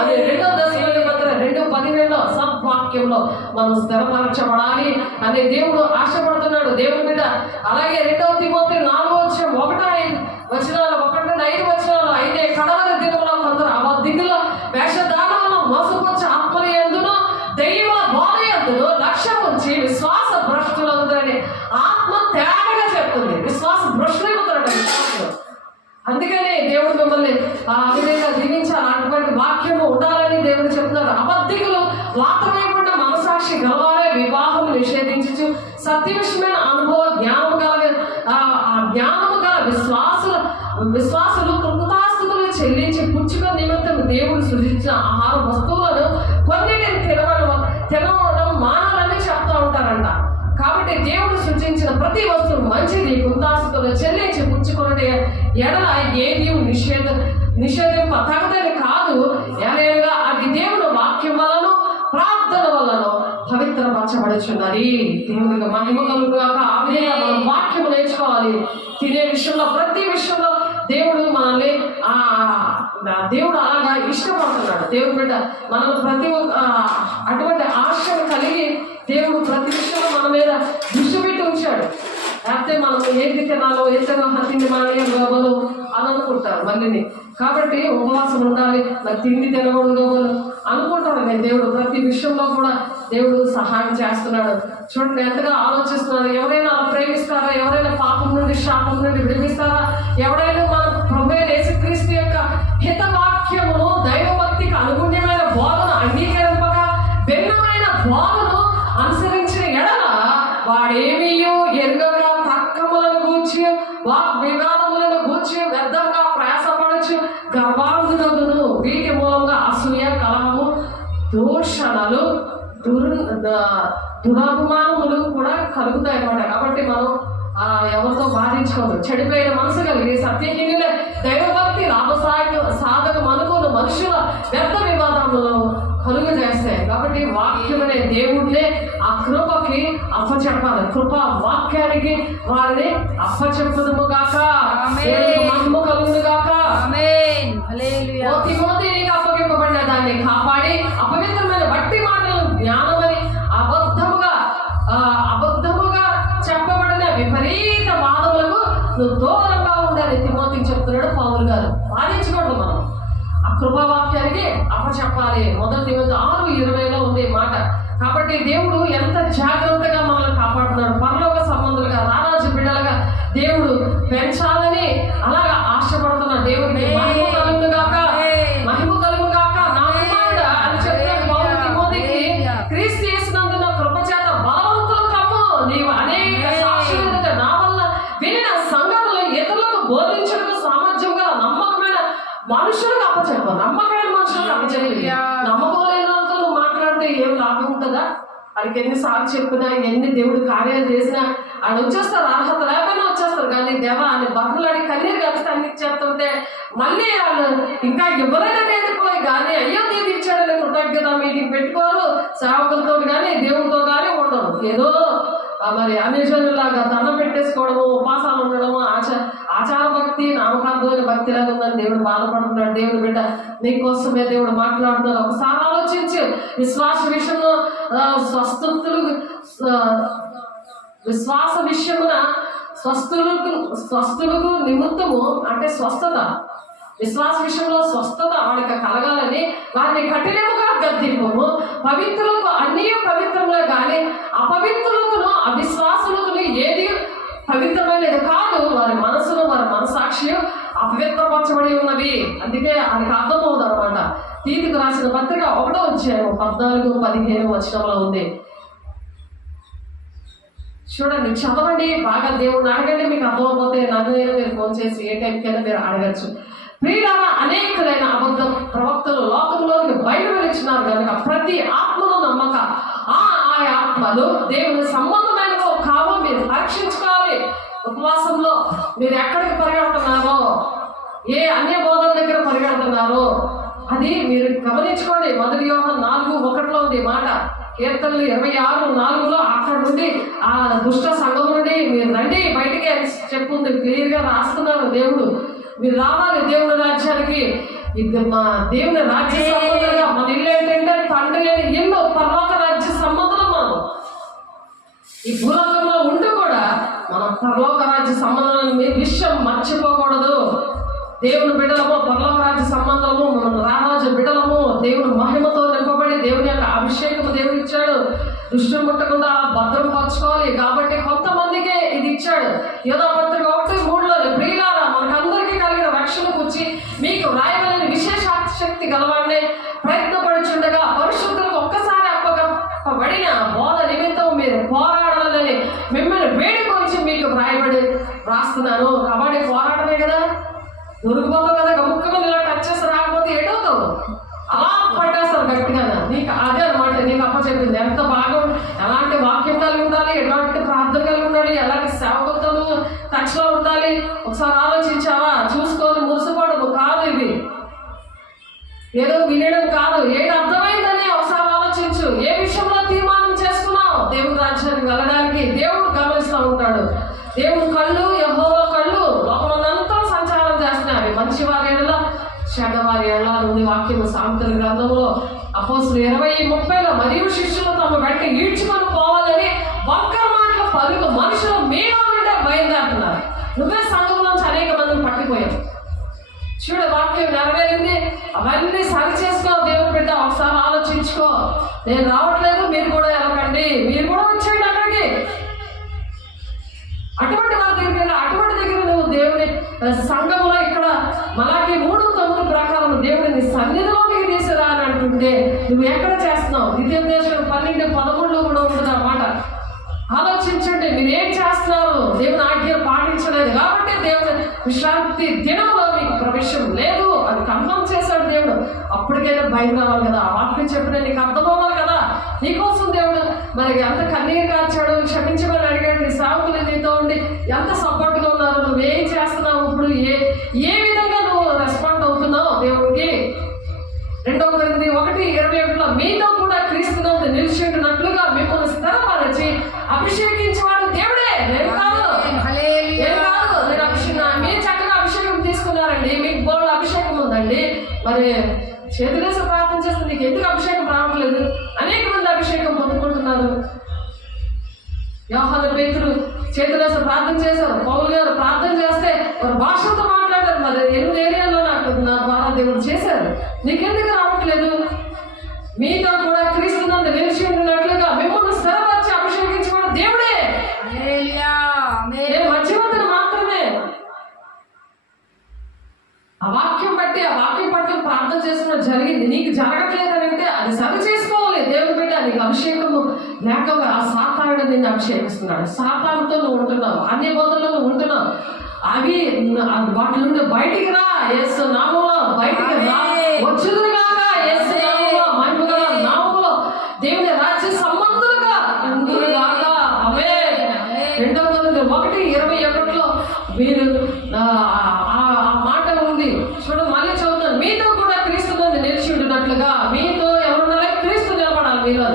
అది 2వ దశలోని పత్రిక 2:17 సద్వాక్యంలో మనం స్థిరపరచబడాలి అనే దేవుడు ఆశపడుతున్నాడు. దేవుని బిడ్డ అలాగే 2వ తిమోతి 4వ అధ్యాయం 1-5 వచనాలు, అయితే కడవరి దినములో కొందరు అబద్ధికుల వేషధారణలో మోసపరిచి ఆత్మల యందును దైవ బోధ యందును లక్ష్యం ఉంచి విశ్వాస భ్రష్టులవుతారని ఆత్మ తేటగా చెప్తుంది. విశ్వాస భ్రష్టులవుతారట విశ్వాసం. అందుకనే దేవుడు మిమ్మల్ని ఆ విధంగా దీవించాలి. అటువంటి వాక్యము ఉండాలని దేవుడు చెప్తున్నారు. అబద్ధికులు లాతమైపడిన మనసాక్షి గలవారే వివాహం నిషేధించు సత్యవిషయమైన అనుభవ జ్ఞానము గల విశ్వాసులు కృతాస్తుతులు చెల్లించి పుచ్చుక నిమిత్తం దేవుడు సృజించిన ఆహార వస్తువులను కొన్నిటిని తినడం మానాలని చెప్తా ఉంటారంట. కాబట్టి దేవుడు సృజించిన ప్రతి వస్తువు మంచిది, కృతాస్తుతులు చెల్లించి పుచ్చుకునే ఎడల ఏది నిషేధింప తగదని కాదు. ఎలాగా అది దేవుడు వాక్యం వలన ప్రార్థన వలన పవిత్రపరచబడుచున్నది. దేవునికి మహిమ కలుగుగాక. ఆ విధంగా మనం వాక్యము నేర్చుకోవాలి. తినే విషయంలో ప్రతి విషయంలో దేవుడు మనల్ని దేవుడు అలాగా ఇష్టపడుతున్నాడు. దేవుడు బిడ్డ మనం ప్రతి అటువంటి ఆశను కలిగి దేవుడు ప్రతి విషయంలో మన మీద దృష్టి పెట్టి ఉంచాడు. లేకపోతే మనం ఏది తినాలో ఏదైనా తిండి మానేయాలి అని అనుకుంటారు మళ్ళీ. కాబట్టి ఉపవాసం ఉండాలి, మరి తిండి తినకూడదు అనుకుంటారు. నేను దేవుడు ప్రతి విషయంలో కూడా దేవుడు సహాయం చేస్తున్నాడు. చూడండి ఎంతగా ఆలోచిస్తున్నారు. ఎవరైనా ప్రేమిస్తారా? ఎవరైనా పాపం నుండి శాపం నుండి విడిపిస్తారా? ఎవరైనా మన ప్రభువైన యేసుక్రీస్తు యొక్క హితవాక్యమును దైవభక్తికి అనుగుణ్యమైన బోధన అంగీకరింపక భిన్నమైన బోధను అనుసరించిన ఎడల వాడేమీ ఎరుగక తర్కములను గూర్చి వివాదములను గూర్చి వ్యర్థంగా ప్రయాసపడచ్చు గర్వాంధునగును. వీటి మూలంగా అసూయ, కలహము, దూషణలు, దురభిమానములు కూడా కలుగుతాయి అన్నమాట. కాబట్టి మనం ఎవరితో బాధించుకోదు. చెడిపోయిన మనసు కలిగి సత్యహీనులే దైవభక్తి సాధకం అనుకోని మనుషుల వ్యర్థ వివాదములను కలుగు చేస్తాయి. కాబట్టి వాక్యం అనే దేవుడినే ఆ కృపకి అప్పచెప్పాలి. కృప వాక్యానికి వారిని అప్పచెప్పుదుము గాక. మహిమ కలుగును గాక. తిమోతికి అప్పగింపబడిన దాన్ని కాపాడి అపవిత్రమైన బట్టి మాటలను జ్ఞానమని అబద్ధముగా చెప్పబడిన విపరీత వాదములకు నువ్వు దూరంగా ఉండాలి తిమోతికి చెప్తున్నాడు పౌలు గారు. బాధించకూడదు. మనం ఆ కృపావాక్యానికి అప్పచెప్పాలి. 1 తిమోతి 6:20 ఉంది మాట. కాబట్టి దేవుడు ఎంత జాగ్రత్తగా మనల్ని కాపాడుతున్నాడు. పరలోక సంబంధులుగా రారాజు బిడ్డలుగా దేవుడు పెంచాలని అలాగా ఆశపడుతున్న దేవుడికి మహిమ కలుగును గాక. మహిమ కలుగును గాక. నా కుమారుడా అని చెప్తున్నాడు పౌలు మనుషులకు అప్పచెప్ప, నమ్మకమైన మనుషులకు అప్పచెప్పి. నమ్మకలేని వాళ్ళతో నువ్వు మాట్లాడితే ఏం లాభం ఉంటుందా? వాడికి ఎన్నిసార్లు చెప్పినా, ఎన్ని దేవుడు కార్యాలు చేసినా ఆయన వచ్చేస్తారు, అర్హత లేకపోయినా వచ్చేస్తారు. కానీ దేవా అని బతులాడి కన్నీరు కలిసి అన్ని ఇచ్చేస్తుంటే మళ్ళీ వాళ్ళు ఇంకా ఇవ్వలేదని వెళ్ళిపోయి కానీ అయ్యో దేవుడు ఇచ్చాడని కృతజ్ఞత మీటింగ్ పెట్టుకోరు. సేవకులతో కానీ దేవుడితో కానీ ఉండరు. ఏదో మరి అన్యజనులాగా దండం పెట్టేసుకోవడము, ఉపాసాలు ఉండడము, ఆచార భక్తి, నామకార్థమైన భక్తి లాగా ఉందని దేవుడు బాధపడుతున్నాడు. దేవుడు బిడ్డ నీకోసమే దేవుడు మాట్లాడుతున్నాడు. ఒకసారి ఆలోచించి విశ్వాస విషయంలో విశ్వాస విషయమున స్వస్థులకు నిమిత్తము అంటే స్వస్థత, విశ్వాస విషయంలో స్వస్థత వాడికి కలగాలని వారిని కఠినముగా గద్దింపము. పవిత్రులకు అన్ని పవిత్రములే కానీ అపవిత్రులకును అవిశ్వాసులకును ఏది పవిత్రమైనది కాదు. వారి మనసును, వారి మనసాక్షి అపవిత్రపరచబడి ఉన్నవి. అందుకే ఆయనకు అర్థమవుతుంది అనమాట. తీతుకు రాసిన పత్రిక 1వ అధ్యాయం 14-15 వచనంలో ఉంది. చూడండి, చదవండి బాగా, దేవుడిని అడగండి. మీకు అర్థమైపోతే నన్ను మీరు ఫోన్ చేసి ఏ టైంకైనా మీరు అడగచ్చు. ప్రియులారా, అనేకులైన అబద్ధ ప్రవక్తలు లోకంలోకి బయట వెలిచినారు కనుక ప్రతి ఆత్మను నమ్మక ఆ ఆత్మలు దేవుని సంబంధమైనవో కావో మీరు పరీక్షించుకోవాలి. ఉపవాసంలో మీరు ఎక్కడికి పరిగెడుతున్నారో, ఏ అన్య బోధన దగ్గర పరిగెడుతున్నారో అది మీరు గమనించుకోండి. 1 యోహాను 4:1 ఉంది మాట. కీర్తనలు 26:4 అక్కడ నుండి ఆ దుష్ట సంఘం నుండి మీరు రండి బయటికి చెప్పుంది, క్లియర్ గా రాస్తున్నారు. దేవుడు మీరు రావాలి దేవుని రాజ్యానికి. మా దేవుని రాజ్య సంబంధంగా మన ఇల్లు ఏంటంటే తండ్రి లేని ఇల్లు, పరలోక రాజ్య సంబంధం. మనం ఈ భూలోకంలో ఉంటూ కూడా మనం పరలోక రాజ్య సంబంధం విషయం మర్చిపోకూడదు. దేవుని బిడ్డలము, పరలోక రాజ్య సంబంధము, మనం రారాజు బిడ్డలము, దేవుని మహిమతో నింపబడి దేవుని యొక్క అభిషేకము దేవుడు ఇచ్చాడు. దృష్టి ముట్టకుండా భద్రం పరచుకోవాలి. కాబట్టి కొంతమందికే ఇది ఇచ్చాడు. యోధా పత్రిక 1:3 ప్రియులారా, మనకందరికీ కలిగిన రక్షణ కూర్చి మీకు రాయగలని విశేష శక్తి గలవాడిని ప్రయత్నపడుచుండగా పరిశుద్ధులకు ఒక్కసారి అప్పగబడిన బోధ నిమిత్తం మీరు పోరాడాలని మిమ్మల్ని వేడుకొచ్చి మీకు రాస్తున్నాను. కాబట్టి పోరాటమే కదా, దొరికిపోతావు కదా. గముక్కగా ఇలా టచ్ చేసి రాకపోతే ఏటవుతావు, అలా పట్టేస్తారు గట్టిగా. నీకు అదే అనమాట నీకు అప్పచెప్పింది. ఎంత బాగా, ఎలాంటి వాక్యం కలిగి ఉండాలి, ఎలాంటి ప్రార్థన కలిగి ఉండాలి, ఎలాంటి సేవకులతో టచ్లో ఉండాలి. ఒకసారి ఆలోచించావా? చూసుకొని మురిసిపోవడం కాదు, ఇది ఏదో వినడం కాదు. ఏది అర్థమైందని ఒకసారి ఆలోచించు. ఏ విషయంలో తీర్మానం చేసుకున్నావు దేవుని రాజ్యానికి వెళ్ళడానికి? దేవుడు గమనిస్తూ ఉంటాడు. దేవుడు కళ్ళు, యెహోవా కళ్ళు లోకమంతా సంచారం చేస్తున్నాయి. మంచి వారి ఎడల, చెడ్డవారి ఎడల ఉంది వాక్యము. సామెతల గ్రంథంలో అపోస్తులు 20:30 మరియు శిష్యులు తమ వెంట ఈడ్చుకొని పోవాలని వంకర మాటల పలుకు మనుషులు మీలో నుండే బయలుదేరుతున్నారు. నువ్వే సంఘంలోంచి అనేక మందిని పట్టిపోయావు. చూడు, వాక్యం నెరవేరింది, అవన్నీ సరి చేసుకో. దేవుని బిడ్డ ఒకసారి ఆలోచించుకో. నేను రావట్లేదు, మీరు కూడా వెళ్ళకండి, మీరు కూడా వచ్చేయండి అక్కడికి. అటువంటి వాళ్ళ దగ్గర, అటువంటి దగ్గర నువ్వు దేవుని సంఘంలో ఇక్కడ మలాకి 3:9 ప్రకారం దేవుడిని సన్నిధిలోకి తీసుకురా అని అంటుంటే నువ్వు ఎక్కడ చేస్తున్నావు? ద్వితీయోపదేశం 12:13 కూడా ఉంటుంది అన్నమాట. ఆలోచించండి, మీరు ఏం చేస్తున్నారు? దేవుని ఆజ్ఞలు పాటించలేదు కాబట్టి దేవుని విశ్రాంతి దినంలో మీకు ప్రవేశం లేదు అని కన్ఫర్మ్ చేశాడు దేవుడు. అప్పటికైనా భయం రావాలి కదా, ఆ వాక్యం చెప్పిన నీకు అర్థమవ్వాలి కదా. నీకోసం దేవుడు మరి ఎంత కన్నీరు కార్చాడు, క్షమించమని అడిగాడు. నీ సేవకులు నీతో ఉండి ఎంత సపోర్ట్గా ఉన్నారు. నువ్వేం చేస్తున్నావు ఇప్పుడు? ఏ విధంగా నువ్వు రెస్పాండ్ అవుతున్నావు దేవుడికి? 2 Corinthians 1:21 మీతో కూడా క్రీస్తునందు నిలిచినట్లుగా మిమ్మల్ని స్థిరపరచి అభిషేకించేవాడు దేవుడే, నేను కాదు. నేను అభిషేకం, మీరు చక్కగా అభిషేకం తీసుకున్నారండి, మీకు బోర్డు అభిషేకం ఉందండి. మరి చేతులేసి ప్రార్థన చేస్తే నీకు ఎందుకు అభిషేకం రావట్లేదు? అనేక మంది అభిషేకం పొందుకుంటున్నారు. యోహాను, పేతురు చేతులేసి ప్రార్థన చేశారు. పౌలు గారు ప్రార్థన చేస్తే వారు భాషతో మాట్లాడారు. మరి 8 ఏరియాల్లో నా ద్వారా దేవుడు చేశారు. నీకెందుకు రావట్లేదు? మీతో కూడా క్రీస్తునందు నిలిచి ఉన్నట్లుగా మిమ్మల్ని స్థిరపరిచి అభిషేకించుకోవడం దేవుడే. నేను మధ్యవర్తిని మాత్రమే. ఆ వాక్యం పట్టు ప్రార్థన చేసుకున్న జరిగింది. నీకు జరగట్లేదంటే అది సరి చేసుకోవాలి. దేవుని బిడ్డ, నీకు అభిషేకము లేక ఆ సాతానుడు నిన్ను అభిషేకిస్తున్నాడు. సాతానుతో నువ్వు ఉంటున్నావు, అన్ని బోధనలో నువ్వు ఉంటున్నావు. అవి వాటి నుండి బయటికి రా. యేసు నామములో చూడు మళ్ళీ చదువుతాను, మీతో కూడా క్రీస్తు నందు నిలిచి ఉండినట్లుగా మీతో ఎవరున్నారో క్రీస్తు నిలబడాలి. మీలో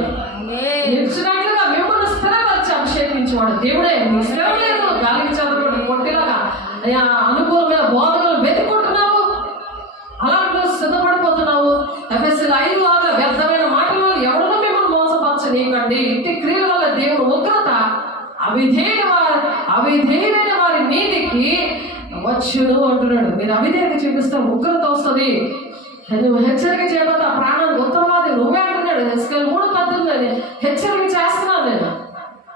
నిలిచినట్లుగా మిమ్మల్ని స్థిరపరిచి అభిషేకించేవాడు దేవుడే. మీ స్థిరం లేదు, గాలికి చదవడం కొట్టిలాగా అనుకూలమైన బోధనలు వెతుకుంటున్నావు, అలాంటి సిద్ధపడిపోతున్నావు. ఎఫెసీయులు 5:6 వ్యర్థమైన మాటలు ఎవరినో మిమ్మల్ని మోసపరచనీయకండి. ఇంటి క్రియల వల్ల దేవుని ఉగ్రత అవిధేయులైన వారి మీదికి వచ్చును అంటున్నాడు. మీరు అవిధేయత చూపిస్తే ఉగ్రత వస్తుంది. నువ్వు హెచ్చరిక చేయబోతే ఆ ప్రాణానికి ఉత్తరవాది నువ్వే అంటున్నాడు. ఎస్కేల్ 3:18 హెచ్చరిక చేస్తున్నాను నేను.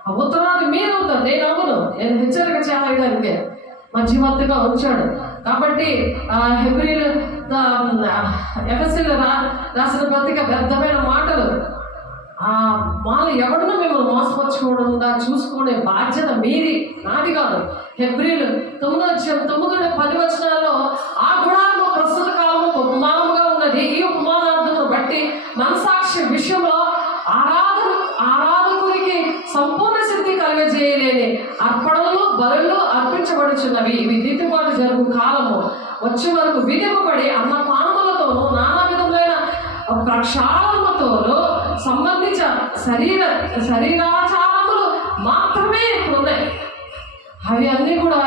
ఆ ఉత్తరవాది మీరు అవుతారు, నేను అవ్వను. నేను హెచ్చరిక చేయడానికే మధ్యవర్తిగా వచ్చాడు. కాబట్టి ఎఫెసీయులు రాసిన పత్రిక వ్యర్థమైన మాటలు వాళ్ళు ఎవరినో మిమ్మల్ని మోసపరచుకోవడం చూసుకునే బాధ్యత మీది, నాది కాదు. హెబ్రీలు 9:10 వచనాల్లో ఆ గుణాత్మ ప్రస్తుత కాలంలో ఉపమానముగా ఉన్నది. ఈ ఉపమానార్థమును బట్టి మనసాక్షి విషయంలో ఆరాధకునికి సంపూర్ణ సిద్ధి కలుగజేయలేని అర్పణలు బలులు అర్పించబడుచున్నవి. ఇవి దిద్దుబాటు జరుగు కాలము వచ్చే వరకు విధింపబడి అన్న పానములతోనూ నానా విధములైన ప్రక్షాళనతోనూ సంబంధించిన శరీరాచారములు మాత్రమే ఇప్పుడున్నాయి. అవి అన్ని కూడా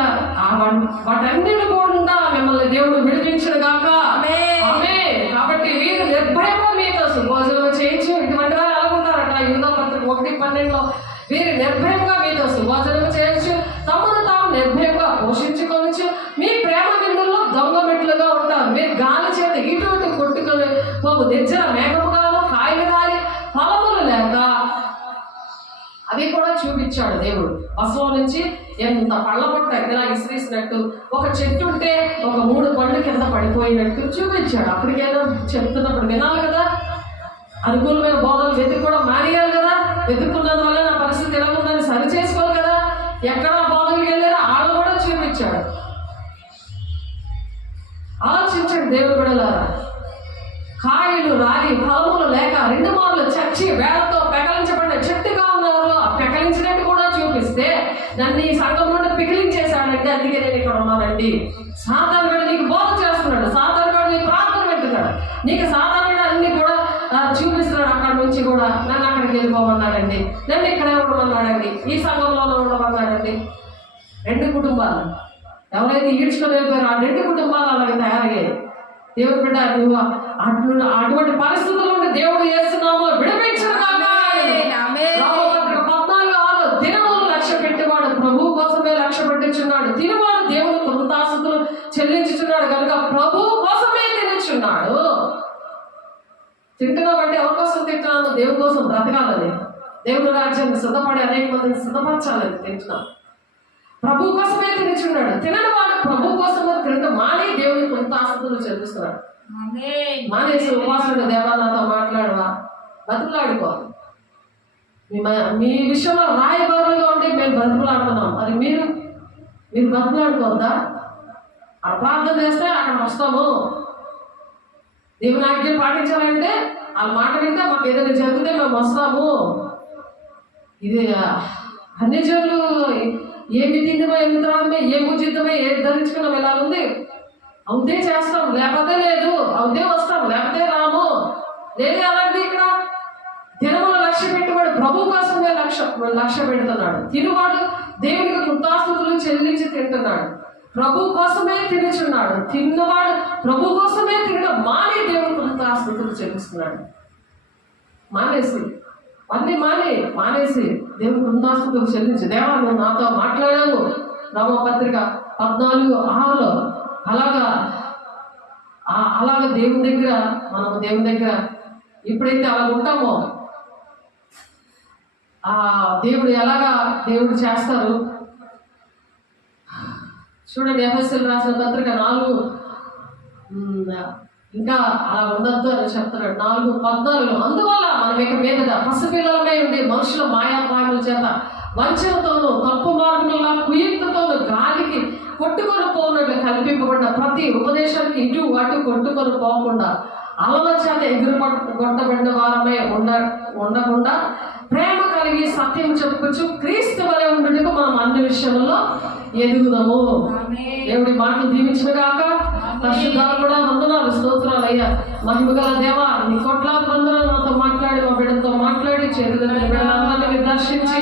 వాటన్నిటి కూడా మిమ్మల్ని దేవుడు విడిపించడు గాక. కాబట్టి మీరు నిర్భయంగా మీతో సుభోజనం చేయొచ్చు. ఇటువంటి వారు అనుకుంటారట యూదా పత్రిక 1:12 వీరు నిర్భయంగా మీతో సుభోజనం చేయొచ్చు, తమను తాము నిర్భయంగా పోషించుకోవచ్చు. మీ ప్రేమ విందుల్లో దొంగ మెట్లుగా ఉంటారు. మీరు గాలి చేత ఇటువంటి కొట్టుకొని పోపు నిజర మేఘముగాను కాయలు కాలి ఫలములు లేక అవి కూడా చూపించాడు దేవుడు. పశువు నుంచి ఎంత పళ్ళ పొట్ట ఇలా ఇసిరేసినట్టు, ఒక చెట్టు ఉంటే ఒక 3 పళ్ళు కింద పడిపోయినట్టు చూపించాడు. అప్పటికేదో చెప్తున్నప్పుడు వినాలి కదా, అనుకూలమైన బోధనలు వెతుక్కోవడం మానేయాలి కదా. వెతుక్కున్నందు వల్ల నా పరిస్థితి ఎలా ఉందని సరి చేసుకోవాలి కదా. ఎక్కడ బోధనకి వెళ్ళారో వాళ్ళు కూడా చూపించాడు. ఆలోచించండి దేవుడు బిడ్డలారా. కాయలు రాలి ఫలములు లేక 2 మార్లు చచ్చి వేళతో పెకలించబడిన చెట్టుగా ఉన్నారు. ఆ పెకలించినట్టు కూడా చూపిస్తే నన్ను ఈ సంఘం నుండి పిగిలించేశాడంటే అందుకే నేను ఇక్కడ ఉన్నానండి. సాధారణ నీకు బోధ చేస్తున్నాడు, సాధారణ నీకు ప్రార్థన పెడుతున్నాడు, నీకు సాధారణ అన్ని కూడా చూపిస్తున్నాడు. అక్కడ నుంచి కూడా నన్ను అక్కడికి వెళ్ళిపోమన్నాడండి, నన్ను ఇక్కడే ఉండమన్నాడండి, ఈ సంఘంలోనే ఉండమన్నాడండి. 2 కుటుంబాలు ఎవరైతే ఈడ్చుకొని వెళ్ళిపోయారో ఆ 2 కుటుంబాలు అలాగే తయారయ్యాయి. దేవుడు బిడ్డ నువ్వు అటువంటి పరిస్థితుల నుండి దేవుడు చేస్తున్నాము విడిపించడం. 14:6 దినములు లక్ష్య పెట్టేవాడు ప్రభు కోసమే లక్ష్య పెట్టించున్నాడు. తినవాడు దేవుడు కృతాస్తుతులు చెల్లించుచున్నాడు కనుక ప్రభు కోసమే తినిచున్నాడు. తింటున్నామంటే ఎవరి కోసం తింటున్నాను? దేవుడి కోసం బ్రతకాలని, దేవుడి రాజ్యాన్ని సిద్ధపడి అనేక మందిని సిద్ధపరచాలని తింటున్నాను. ప్రభు కోసమే తినిచున్నాడు. తినని వాడు ప్రభు కోసమే తినడం మాని దేవుని కొంత ఆస్తులు చెల్లిస్తున్నాడు. మానేసి ఉపాసుడు దేవా నాతో మాట్లాడవా, బతుకులాడుకోవాలి. మీ విషయంలో రాయబారులుగా ఉండి మేము బతుకులాడుతున్నాం. అది మీరు బతుకులాడుకోవద్దా? ఆ ప్రార్థన చేస్తే అక్కడ వస్తాము. దేవుని ఆజ్ఞలు పాటించాలంటే వాళ్ళ మాట వింటే మాకు ఏదైనా జరిగితే మేము వస్తాము. ఇది అన్ని జనులు ఏమి తిందమో ఎన్ని త్రాగమే ఏ పూజిద్దామో ఏది ధరించుకున్నాం ఇలా ఉంది. అవుతే చేస్తాం, లేకపోతే లేదు. అవుతే వస్తాం, లేకపోతే రాము. లేదే అలాంటి ఇక్కడ తినములు లక్ష్య పెట్టువాడు ప్రభు కోసమే లక్ష్య పెడుతున్నాడు. తినువాడు దేవునికి కృతాస్తుతులు చెల్లించి తింటున్నాడు. ప్రభు కోసమే తినుచున్నాడు. తిన్నవాడు ప్రభు కోసమే తినడం మాని దేవుని కృతాస్తుతులు చెల్లిస్తున్నాడు. మానేసి అన్ని మానేసి దేవుని కృతాస్తుతులు చెల్లించి దేవా నువ్వు నాతో మాట్లాడావు. రోమపత్రిక 14:6 అలాగా దేవుని దగ్గర మనము దేవుని దగ్గర ఎప్పుడైతే అలా ఉంటామో దేవుడు చేస్తారు. చూడండి ఎఫెసీయులకు రాసిన పత్రిక 4 ఇంకా అలా ఉండద్దు అని చెప్తున్నాడు. 4:14 అందువల్ల మనం ఇక మీద పసిపిల్లలమై ఉండి మనుషుల మాయాపాయముల చేత వంచనతోనూ తప్పు మార్గంలో కుయుక్తతోనూ గాలికి కొట్టుకొని పోనట్లు కల్పింపబడిన ప్రతి ఉపదేశానికి ఇటు అటు కొట్టుకొని పోకుండా అలల చేత ఎగురు కొట్టబడిన వారమే ఉండకుండా ప్రేమ కలిగి సత్యం చెప్పుకోవచ్చు, క్రీస్తు వలె ఉండుటకు మనం అన్ని విషయంలో ఎదుగుదాము. దేవుడి మాటలు దీవించిన గాక. పరిశుద్ధాలు కూడా వందనాలు, స్తోత్రాలు అయ్యా. మహిమగల దేవా, నీ కోట్లాది వందనాలు నాతో మాట్లాడి, మా బిడ్డతో మాట్లాడి, చేతులందరినీ మీరు దర్శించి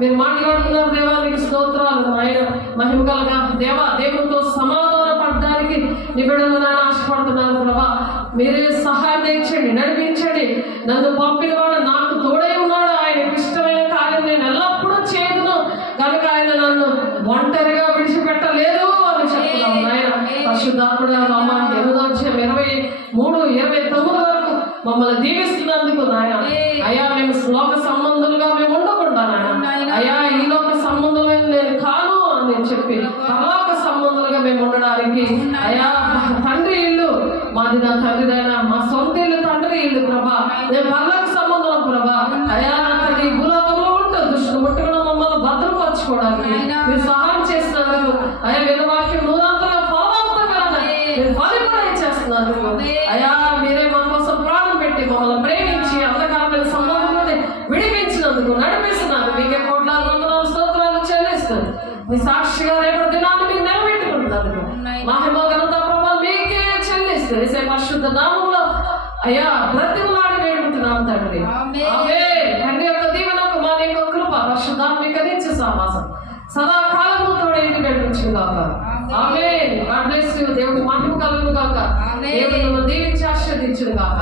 మీరు మాట్లాడుతున్నారు దేవా, నీకు స్తోత్రాలు. ఆయన మహిమగలగా దేవా, దేవునితో సమాధాన పడడానికి నీ బిడ్డలు నాయన ఆశపడుతున్నారు ప్రభా. మీరే సహాయం తెచ్చండి, నడిపించండి. నన్ను పంపిన వాడు నాకు తోడై ఉన్నాడు, ఆయనకు ఇష్టమైన కార్యం నేను ఎల్లప్పుడూ చేయదును కనుక ఆయన నన్ను ఒంటరిగా విడిచిపెట్టలేదు అని చెప్తున్నాను ఆయన. పరిశుద్ధాత్ముడా అమ్మ 8:23-29 వరకు మమ్మల్ని దీవిస్తున్నందుకు నాయన. అయ్యా, మేము లోక సంబంధులుగా మేము ఉండకుండా నాయన, అయ్యా ఈ లోక సంబంధులైన నేను కాను అని చెప్పి పరలోక సంబంధులుగా మేము ఉండడానికి అయ్యా, తండ్రి ఇల్లు మాది, నా తండ్రిదైనా మా సొంత ఇల్లు తండ్రి ఇల్లు ప్రభా. నేను పరలోక సంబంధం ప్రభా. అయ్యా నా తండ్రి భూలోకంలో ఉంటుంది దుష్టుడు ముట్టుకున్న మమ్మల్ని భద్రపరచుకోవడానికి మీరు సహాయం చేసినందుకు అయ్యా, విన్న వాక్యం నూరంతగా ఫలవంతంగా మీరు ఫలింపడం చేస్తున్నందుకు అయ్యా, మీరే మా కోసం ప్రాణం పెట్టి మమ్మల్ని ప్రేమించి అంధకారమైన సంబంధం నుండి విడిపించినందుకు నడిపిస్తున్నారు. మీకే కోట్లాది వందనాలు, స్తోత్రాలు చెల్లిస్తుంది. మీ సాక్షిగా రేపటి దినాన్ని మీరు నిలబెట్టుకుంటున్నందుకు మహిమ ఘనత ప్రభావం మీకే చెల్లిస్తుంది. పరిశుద్ధ నామంలో అయ్యా బ్రతిమలాడి వేడుకుంటున్నాం తండ్రి. ఆమేన్. తండ్రి యొక్క దీవెనకు మా యొక్క కృప పరిశుద్ధాత్మిక నిత్య సహవాసం సదాకాలము తోడే నడిపించును గాక. ఆమేన్. God bless you. దేవుడు మహిమ కలుగును గాక. దేవుడు మిమ్మల్ని దీవించి ఆశీర్వదించును గాక.